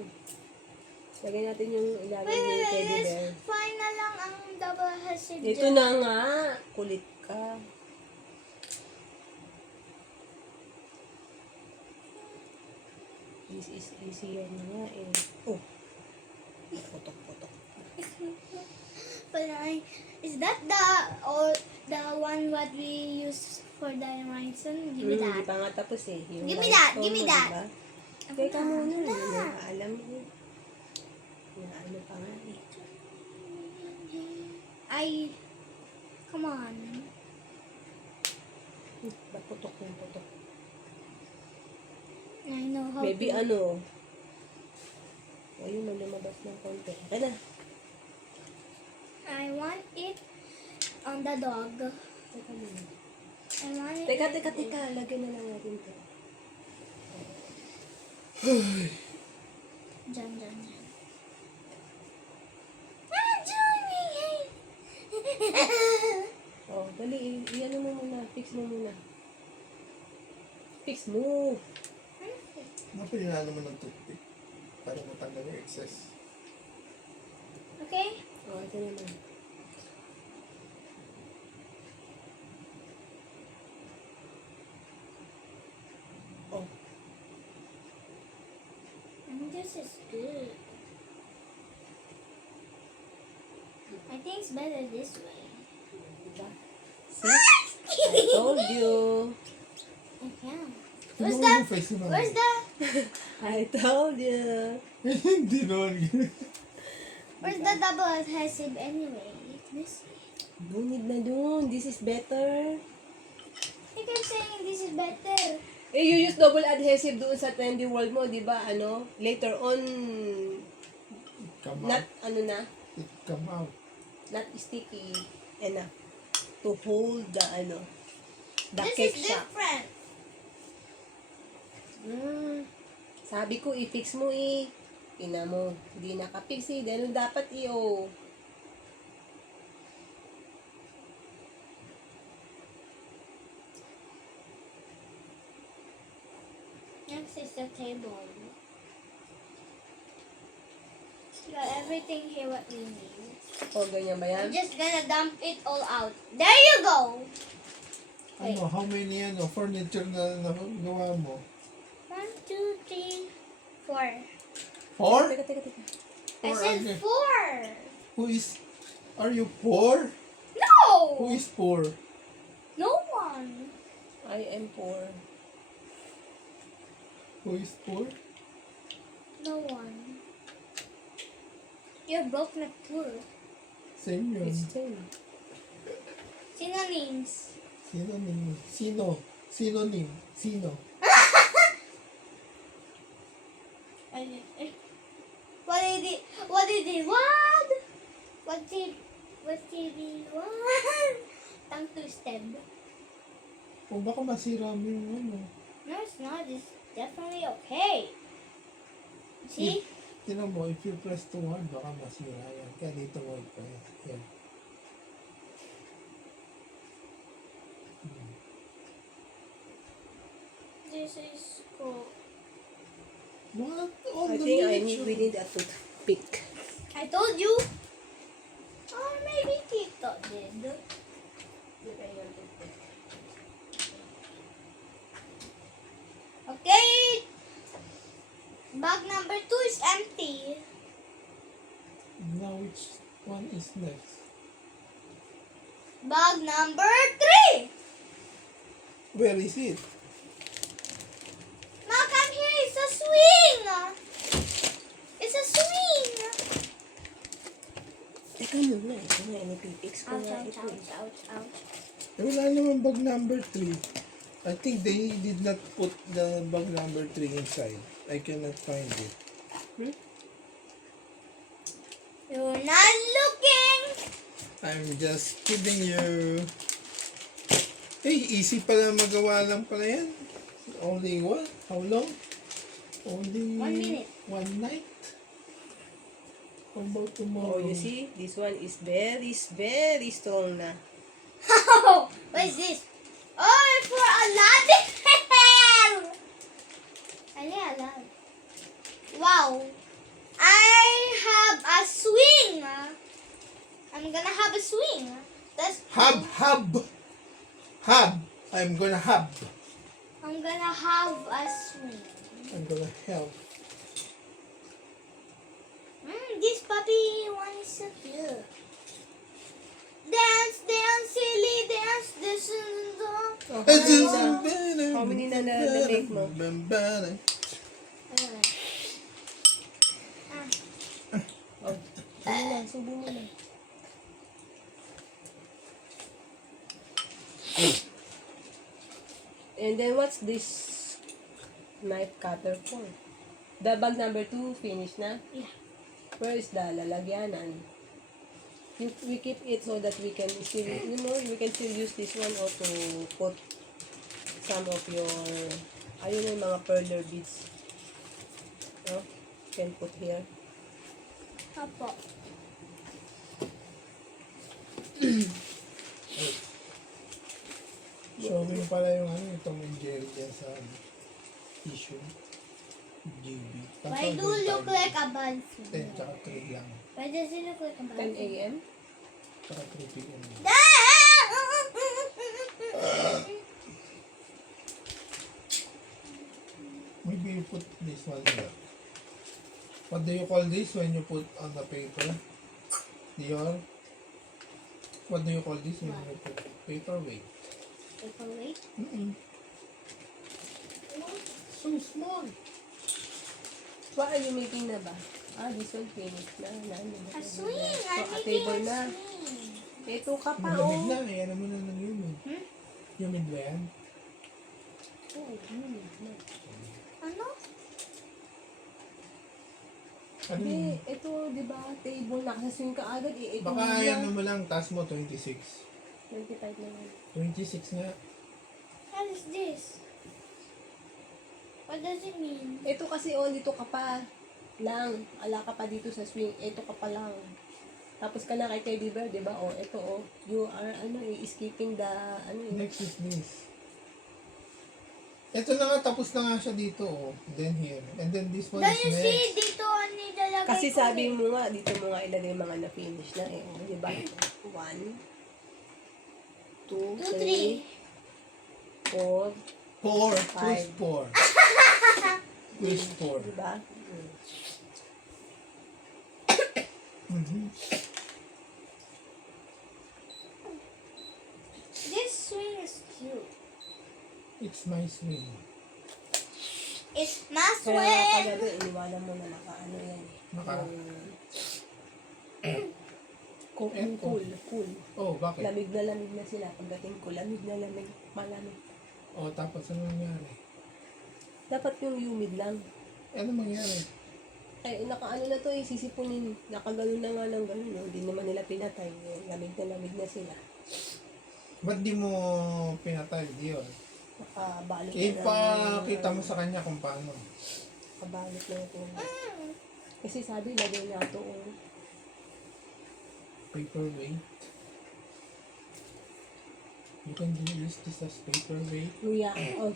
Lagay natin yung ilalim Wait, ng wait, teddy wait. bear. Fine na lang ang double adhesive Ito dyan. na nga. Kulit ka. This is easier na nga eh. Oh. Putok-putok. But is that the one what we use for the rhinestone? Give me Hindi that. pa nga tapos eh. Yung Give me that, rhinestone give me mo, that. diba? Ako Teka na, muna. ako Hindi na. na alam mo. Ano pa nga eh. Come on. Ba't putok yung putok? I know how Maybe to. ano. Ayun, may lumabas ng konti. Okay na. I want it on the dog. Teka muna. I want it. Teka. Lagyan na lang natin ito. Dyan. Ah, Johnny! Oh, dali. Iyan mo muna. Fix mo muna. Fix mo. Napilala naman ng toothpick para matanggal yung excess. Okay? Oh, ito naman. Oh. This is good. I think it's better this way. Diba? See? I told you. Yeah. Tingnan Where's mo the? yung face ni Mami. Where's the? I told you. Hindi naman. Where's the double adhesive anyway? This. No need na dun. This is better. I keep saying this is better. Eh, you use double adhesive doon sa Trendy World mo, di ba? Ano? Later on, Come not, out. ano na, It come out. not sticky enough to hold the, ano, the This cake is shop. different. Sabi ko, i-fix mo eh. Ina mo, hindi nakapix eh. Ganun dapat iyo. Next is the table. Got everything here what we need. O, ganyan ba yan? I'm just gonna dump it all out. There you go. Wait. Ano, how many furniture na nagawa mo? 1, 2, 3, 4. 4? Teka. I Or said ano? 4. Who is, are you poor? Who No. is poor? No one. I am poor. Who is poor? No one. You're broke, not poor. Same yun. It's same. Synonyms. Synonym. Sino? Synonym. Sino? What did he? What did he? What? What did he? What? Tongue twisted. O baka masira mo yung ano. No, it's not. It's definitely okay. See? Tinan mo, if you press to one, baka masira yan. Kaya dito mo i-press. Yan. is ko. What? On I the think miniature. we need a toothpick. I told you. Or maybe Tito did. Okay. Bag number 2 is empty. Now which one is next? Bag number 3. Where is it? Ma, come here. It's a swing. It's a swing. Teka muna, ito nga, inipipix ko Ouch, nga ouch, ito. ouch, ouch, ouch. Wala naman bag number 3. I think they did not put the bag number 3 inside. I cannot find it. You're not looking. I'm just kidding you. Hey, easy pala magawa lang pala yan. Only what? How long? Only 1 minute. 1 night? How about tomorrow? Oh, you see, this one is very strong na. What is this? Oh, it's for Aladdin. Aladdin. Wow. I have a swing. I'm gonna have a swing. That's Hub! I'm gonna hub. I'm gonna have a swing. I'm gonna help. This puppy one is so cute. Dance, dance, silly dance. This is the. How many na na-make mo? Oh, subo mo na. And then what's this knife cutter for? The bag number 2 finished na? Yeah. Where is the lalagyanan? We keep it so that we can still, we can still use this one or to put some of your, ayun yung mga perler beads. No? You can put here. Apo. Showing pala yung itong gel dyan sa tissue. GB. Why do you look like a 10 ball? tsaka 3 lang. Why does it look like a 10 ball? a.m. Tsaka 3 p.m. Maybe you put this one here. What do you call this when you put on the paper? Dior? What do you call this when you put paperweight? Paperweight? So small. What are you making na ba? This one finished na. A swing. So, I'm a making table a na. swing. Ito ka pa, Malamig oh. na. Ayan naman na ng humid. Humid ba yan? Oh, na. Ano? Ano Hindi, yun? ito, di ba, table, nakasaswing ka agad, eh. Ito Baka muna. yan naman lang. Taas mo 26. 25 naman. 26 nga. What is this? What does it mean? Ito kasi, oh, dito ka pa lang. Ala ka pa dito sa swing. Ito ka pa lang. Tapos ka na kay Teddy Bear, di ba? Oh, ito, oh. You are, skipping the, Next is this. Ito na nga, tapos na nga siya dito, oh. Then here. And then this one Don't is you next. see? Dito nilalagay Kasi ko sabi eh. mo nga, dito mo nga ilagay mga na-finish na, eh. Oh, di ba? 1, 2, 2, 3. 4, 4. Five. Who's 4? Who's 4? di ba? This swing is cute. It's my swing. It's my Kaya nga swing. kagabi, iniwanan mo na naka-ano yan, eh. Naka- Cool. Oh, bakit? Lamig na sila. Pagdating ko, lamig na lamig. Malamig. Oh, tapos ano nangyari? Dapat yung humid lang. Ano mangyari? Ay, nakaano na to eh, sisipunin. Nakagano na nga ng gano'n, no? Hindi naman nila pinatay. Lamig na sila. Ba't di mo pinatay, Dior? Nakabalot Ipakita mo sa kanya kung paano. Nakabalot na ito. Kasi sabi, lagay niya ito. Paperweight. You can use this as paperweight. Luya. Oh,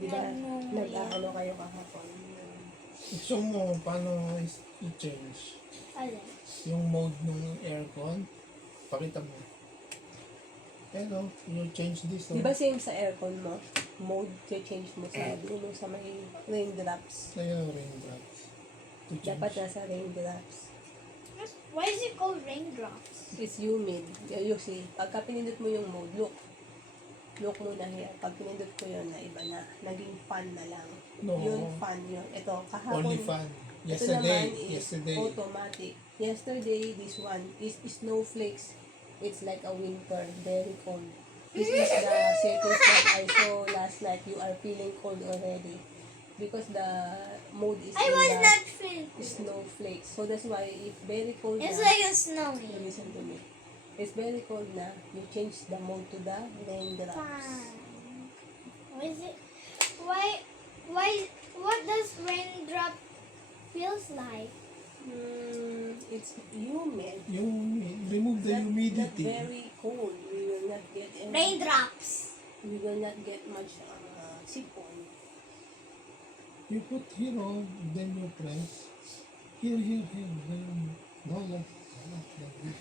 Di ba, Nagmumuya. nag-ano kayo kahapon? Gusto mo, paano i-change? Alin? Yung mode ng aircon, pakita mo. Hello, you change this. Di ba same sa aircon mo? Mode, change mo sa dulo sa may raindrops. Sa'yo, raindrops. To change. Dapat nasa raindrops. Why is it called raindrops? It's humid. You see, pagka pinindot mo yung mode, look. Look muna here. Pag pinindot ko yun, na iba na. Naging fan na lang. No. Yun, fan yun. Ito, kahapon. Only fan. Ito naman Yesterday. is Yesterday. automatic. Yesterday, this one is snowflakes. It's like a winter, very cold. This is the settings that I saw last night. You are feeling cold already. Because the mode is I in was the not feeling. snowflakes. So that's why if very cold It's na, like a snowy. listen to me. It's very cold na, you change the mode to the raindrops. Fine. What is it? Why? What does raindrop feels like? It's humid. Yung remove the Not humidity. very cold. We will not get any, Raindrops. we will not get much sipon. You put here on, then you press. Here. Then, no, like this.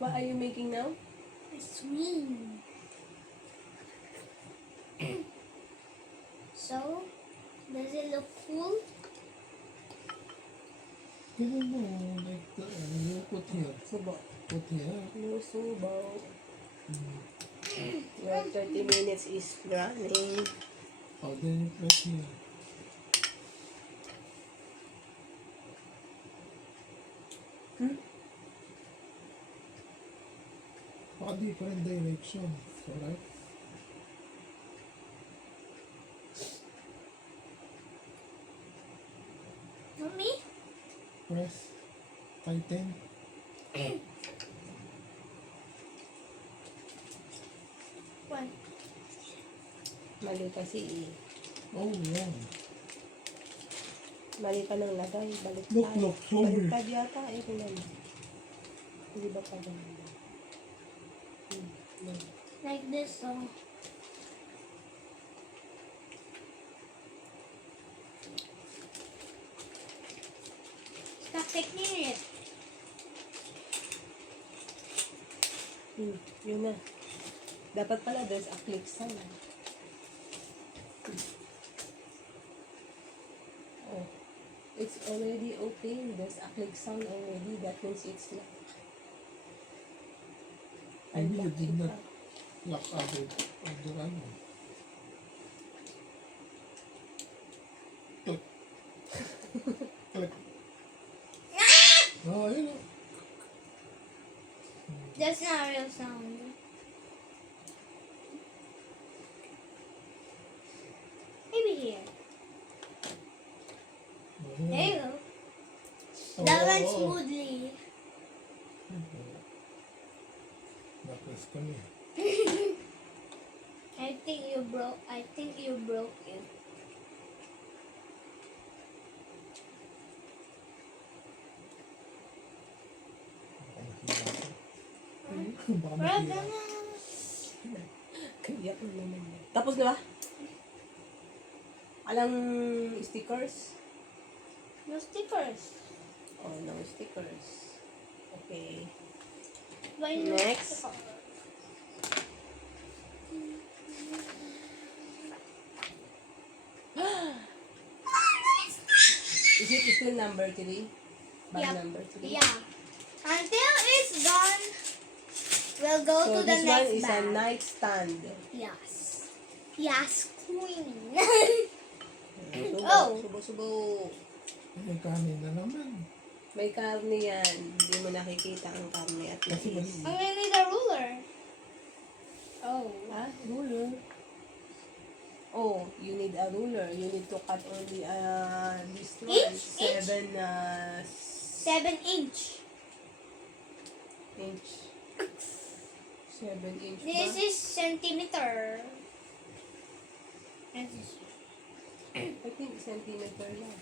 What are you making now? A swing. So, does it look cool? Ganun mo, like, you put here. Subo. Put here. No subo. Your 30 minutes is running. Oh, then you press here. Baka different direction. Correct? Mommy? Press. Tighten. What? Mali kasi Oh, yeah. Mali ka ng lagay. Baliktad. Look, zombie. Baliktad yata. Tingnan mo. Hindi ba pa ganun? No. Like this, so. Stop picking it. Yun na. Dapat pala there's a click sign. Oh. It's already okay. There's a click sound already. That means it's locked. Maybe you Unlock did it not pa. lock out of the ano. Click. Click. Oh, yun o. That's not a real sound. Maybe here. There you go. That went smoothly. Nakas kami. I think you broke it. Baka Wala mahira. na. Kaya ko naman yan. Tapos na ba? Alang stickers? No stickers. Oh, no stickers. Okay. Why no Next. stickers? Is it still number 3? Bag Yep. number 3? Yeah. Until it's done, we'll go So to the this one next is a bag. nightstand. Yes. Yes, queen. Subo, Oh. subo. May kanin na naman. May karne yan. Hindi mo nakikita ang karne at Kasi mais. I'm gonna need a ruler. Oh. Ah, ruler. Oh, you need a ruler. You need to cut only this one. Inch? 7 7 inch. inch. 7 inch This ba? is centimeter. This is- I think centimeter lang.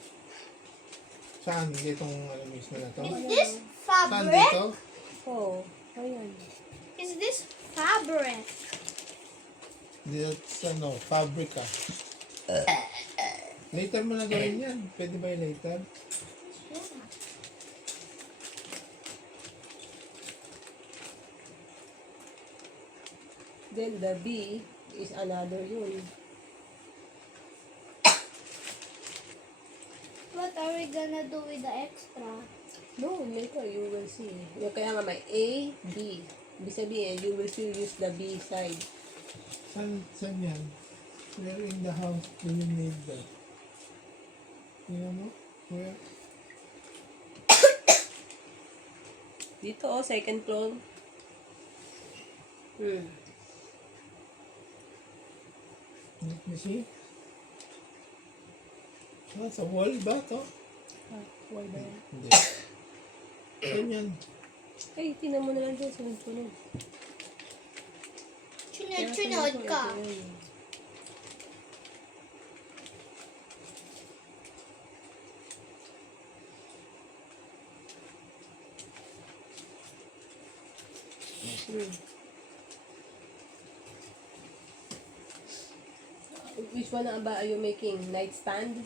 Saan? Itong ano mismo na to? Is this Saan fabric? dito? Oh, ayan. Is this fabric? That's fabric ah. Later mo na gawin yan. Pwede ba yung later? Yeah. Then the B is another yun. What are we gonna do with the extra? No, later you will see. Yung kaya nga may A, B. Ibig sabihin, you will still use the B side. Saan yan? Where in the house do you need that? You know? Where? Dito second floor. Let me see. Sa wall ba to? Why ba yan? Hindi. Saan yan? Ay, tinan mo na lang dyan. Sunod-sunod. Chunod ka. Which one na ba are you making? Nightstand?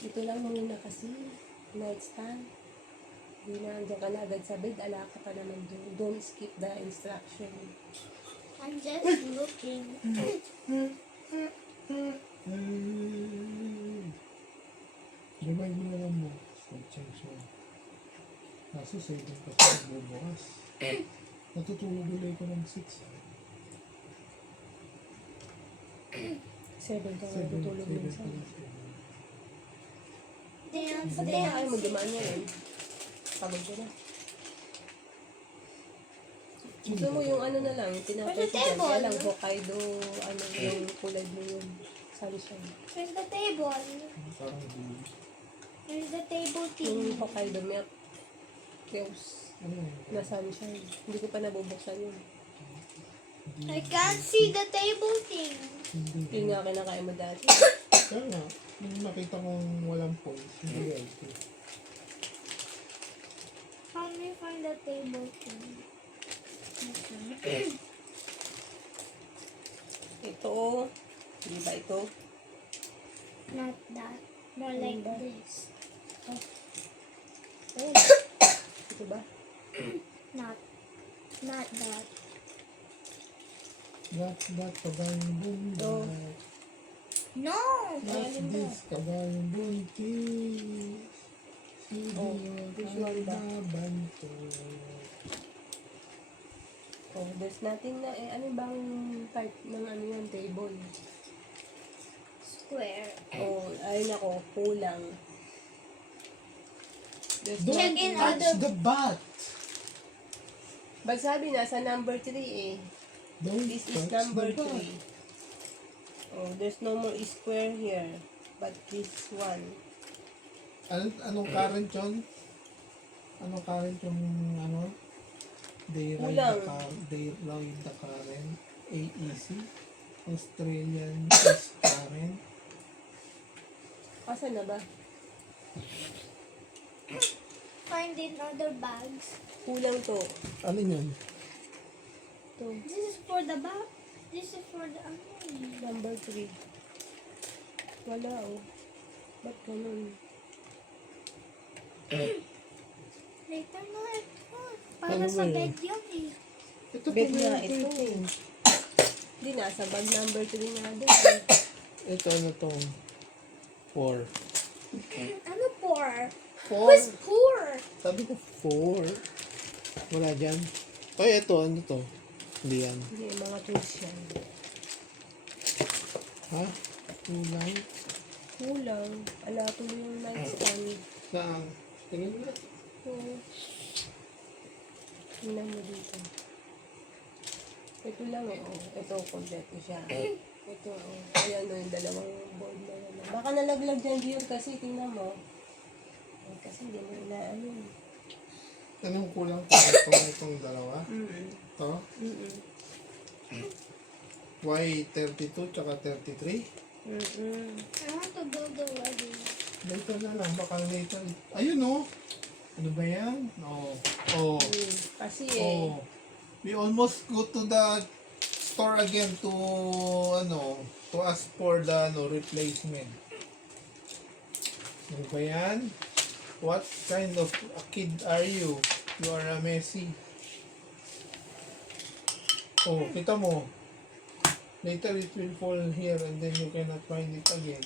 Ito lang muna kasi. Nightstand. Hindi na, andyan ka na agad sa bed. Ala ka pa naman doon. Don't skip the instruction. I'm just looking. Remind mo na lang mo. Pag-change mo. Kaso 7 pa siya bubukas. Natutulog ulit ko ng 6. 7 ka 7 na tutulog minsan. Dance, Ba't kaya ayaw mo dance. dumaan niya eh? Pagod ka na. Gusto mo yung ano na lang, tinapay ko dyan. Kaya lang Hokkaido, ano yung kulay mo yung sunshine. Where's the table? Parang hindi. Where's the table Yung thing? Hokkaido milk. Chaos. Ano yun? Na sunshine. Hindi ko pa nabubuksan yun. I can't see the table thing. Hindi. Yun nga kinakain mo dati. Kaya nga, nung nakita kong walang points, hindi healthy. How do you find the table thing? Ito, di ba ito? Not that. More like Diba? this. Ayan. Ito ba? Not that. That kabayang buntis. Oh. No! That's this kabayang buntis. Oh, this one ba? Banto. Oh, there's nothing na eh. Ano bang type ng ano yung table? Square. Oh, ayun ako, kulang. There's Don't Check in touch other- the bat. Bag sabi nasa number 3 eh. Don't This is touch number the bat. 3. Oh, there's no more square here. But this one. Anong current yun? Anong current yung ano? They ride Kulang. they ride the current. AEC. Australian is current. Asa na ba? Find in other bags. Kulang to. Alin yun? To. This is for the bag. This is for the Number 3. Wala oh. Ba't ganun? Later na ito. Para Ano sa ba yun? bed yun eh. Ito Bed pa nga meron ito pa eh. Hindi, nasa bag number 3 nga doon. Ito ano tong 4. Ano pour? 4? Who's pour? Sabi ko 4. Wala dyan. Ay, ito. Ano to? Hindi yan. Hindi, mga tools yan. Ha? Kulang? Kulang. Ala, tuloy yung nightstand. Saan? Tingin mo na. Oo. Tingnan mo dito. Ito lang eh, oh. Ito, kompleto siya. Ito, oh. Ayan, oh, yung dalawang board na yan. Baka nalaglag dyan diyon kasi, tingnan mo. Eh, kasi hindi mo na, ano. Anong kulang pa? Itong dalawa? Ito? Y32 tsaka 33? I want to build a wedding. Later na lang. Baka later. Ayun oh. Ano ba yan? Oh. Oh. Kasi eh, Oh. We almost go to the store again to to ask for the replacement. Ano ba yan? What kind of a kid are you? You are a Messi. Oh, kita mo. Later it will fall here and then you cannot find it again.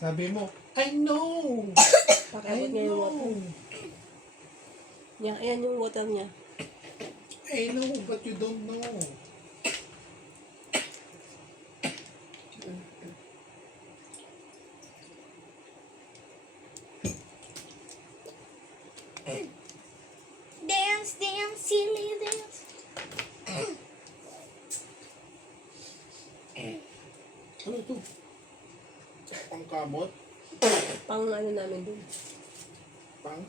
Sabi mo, I know! Pakabot niya yung water. Yan, ayan yung water niya. I know, but you don't know. Dance, dance, silly dance. Ano ito? Pangkamot? Pang ano namin dun. Pang?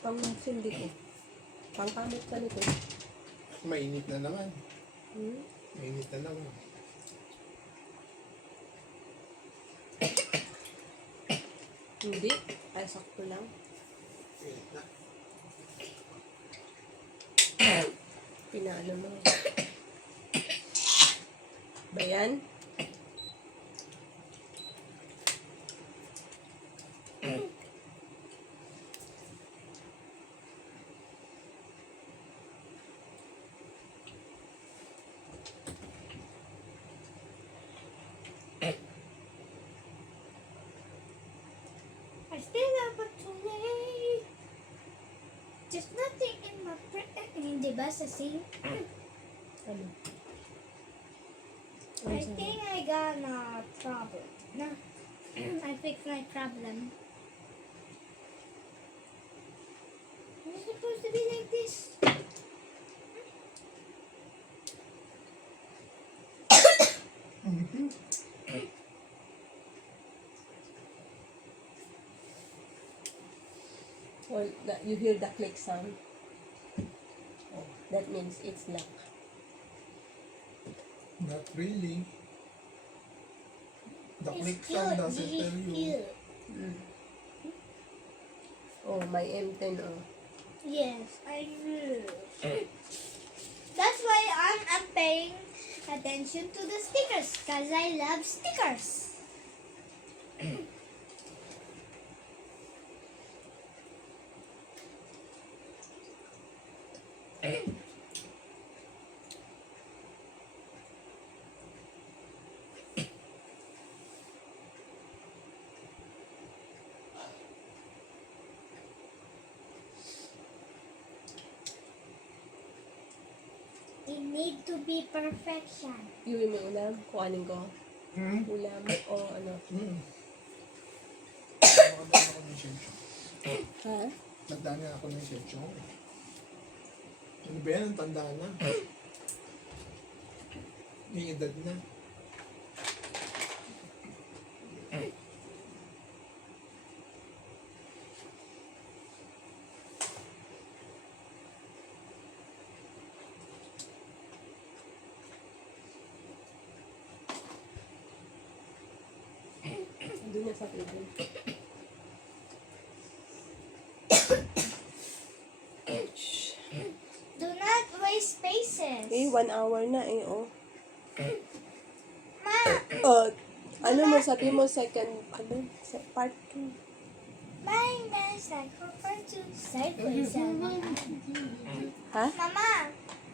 Pang sindi ko. Pang kamot ka nito. Mainit na naman. Hmm? Mainit na naman. Hindi. Ay, sakto lang. Mainit na. Pinaano mo. Ba yan? I still have a too late. There's nothing in my brain. Hindi ba sa sing? Ano? I think I got a problem. No. I fixed my problem. It's supposed to be like this. Mhm. Or you hear the click sound. Oh, that means it's lock. Not really. The It's click sound cute. doesn't This tell is you. cute. Oh, my M10 oh. Yes, I knew. That's why I'm paying attention to the stickers, because I love stickers. It need to be perfection. Iwi mo ulam? Kuhanin ko. Hmm? Ulam o ano. Hmm. Nakadaan ako ng sensyon. Ha? Nagdaan nga ako ng sensyon. Ano ba yan? Ang tanda na. May edad na. Doon na sa table. Do not waste spaces. Eh, 1 hour na eh, oh. Ma, Ano mo, sabi mo second, part 2. mine is like for two sideways. Ha? Mama,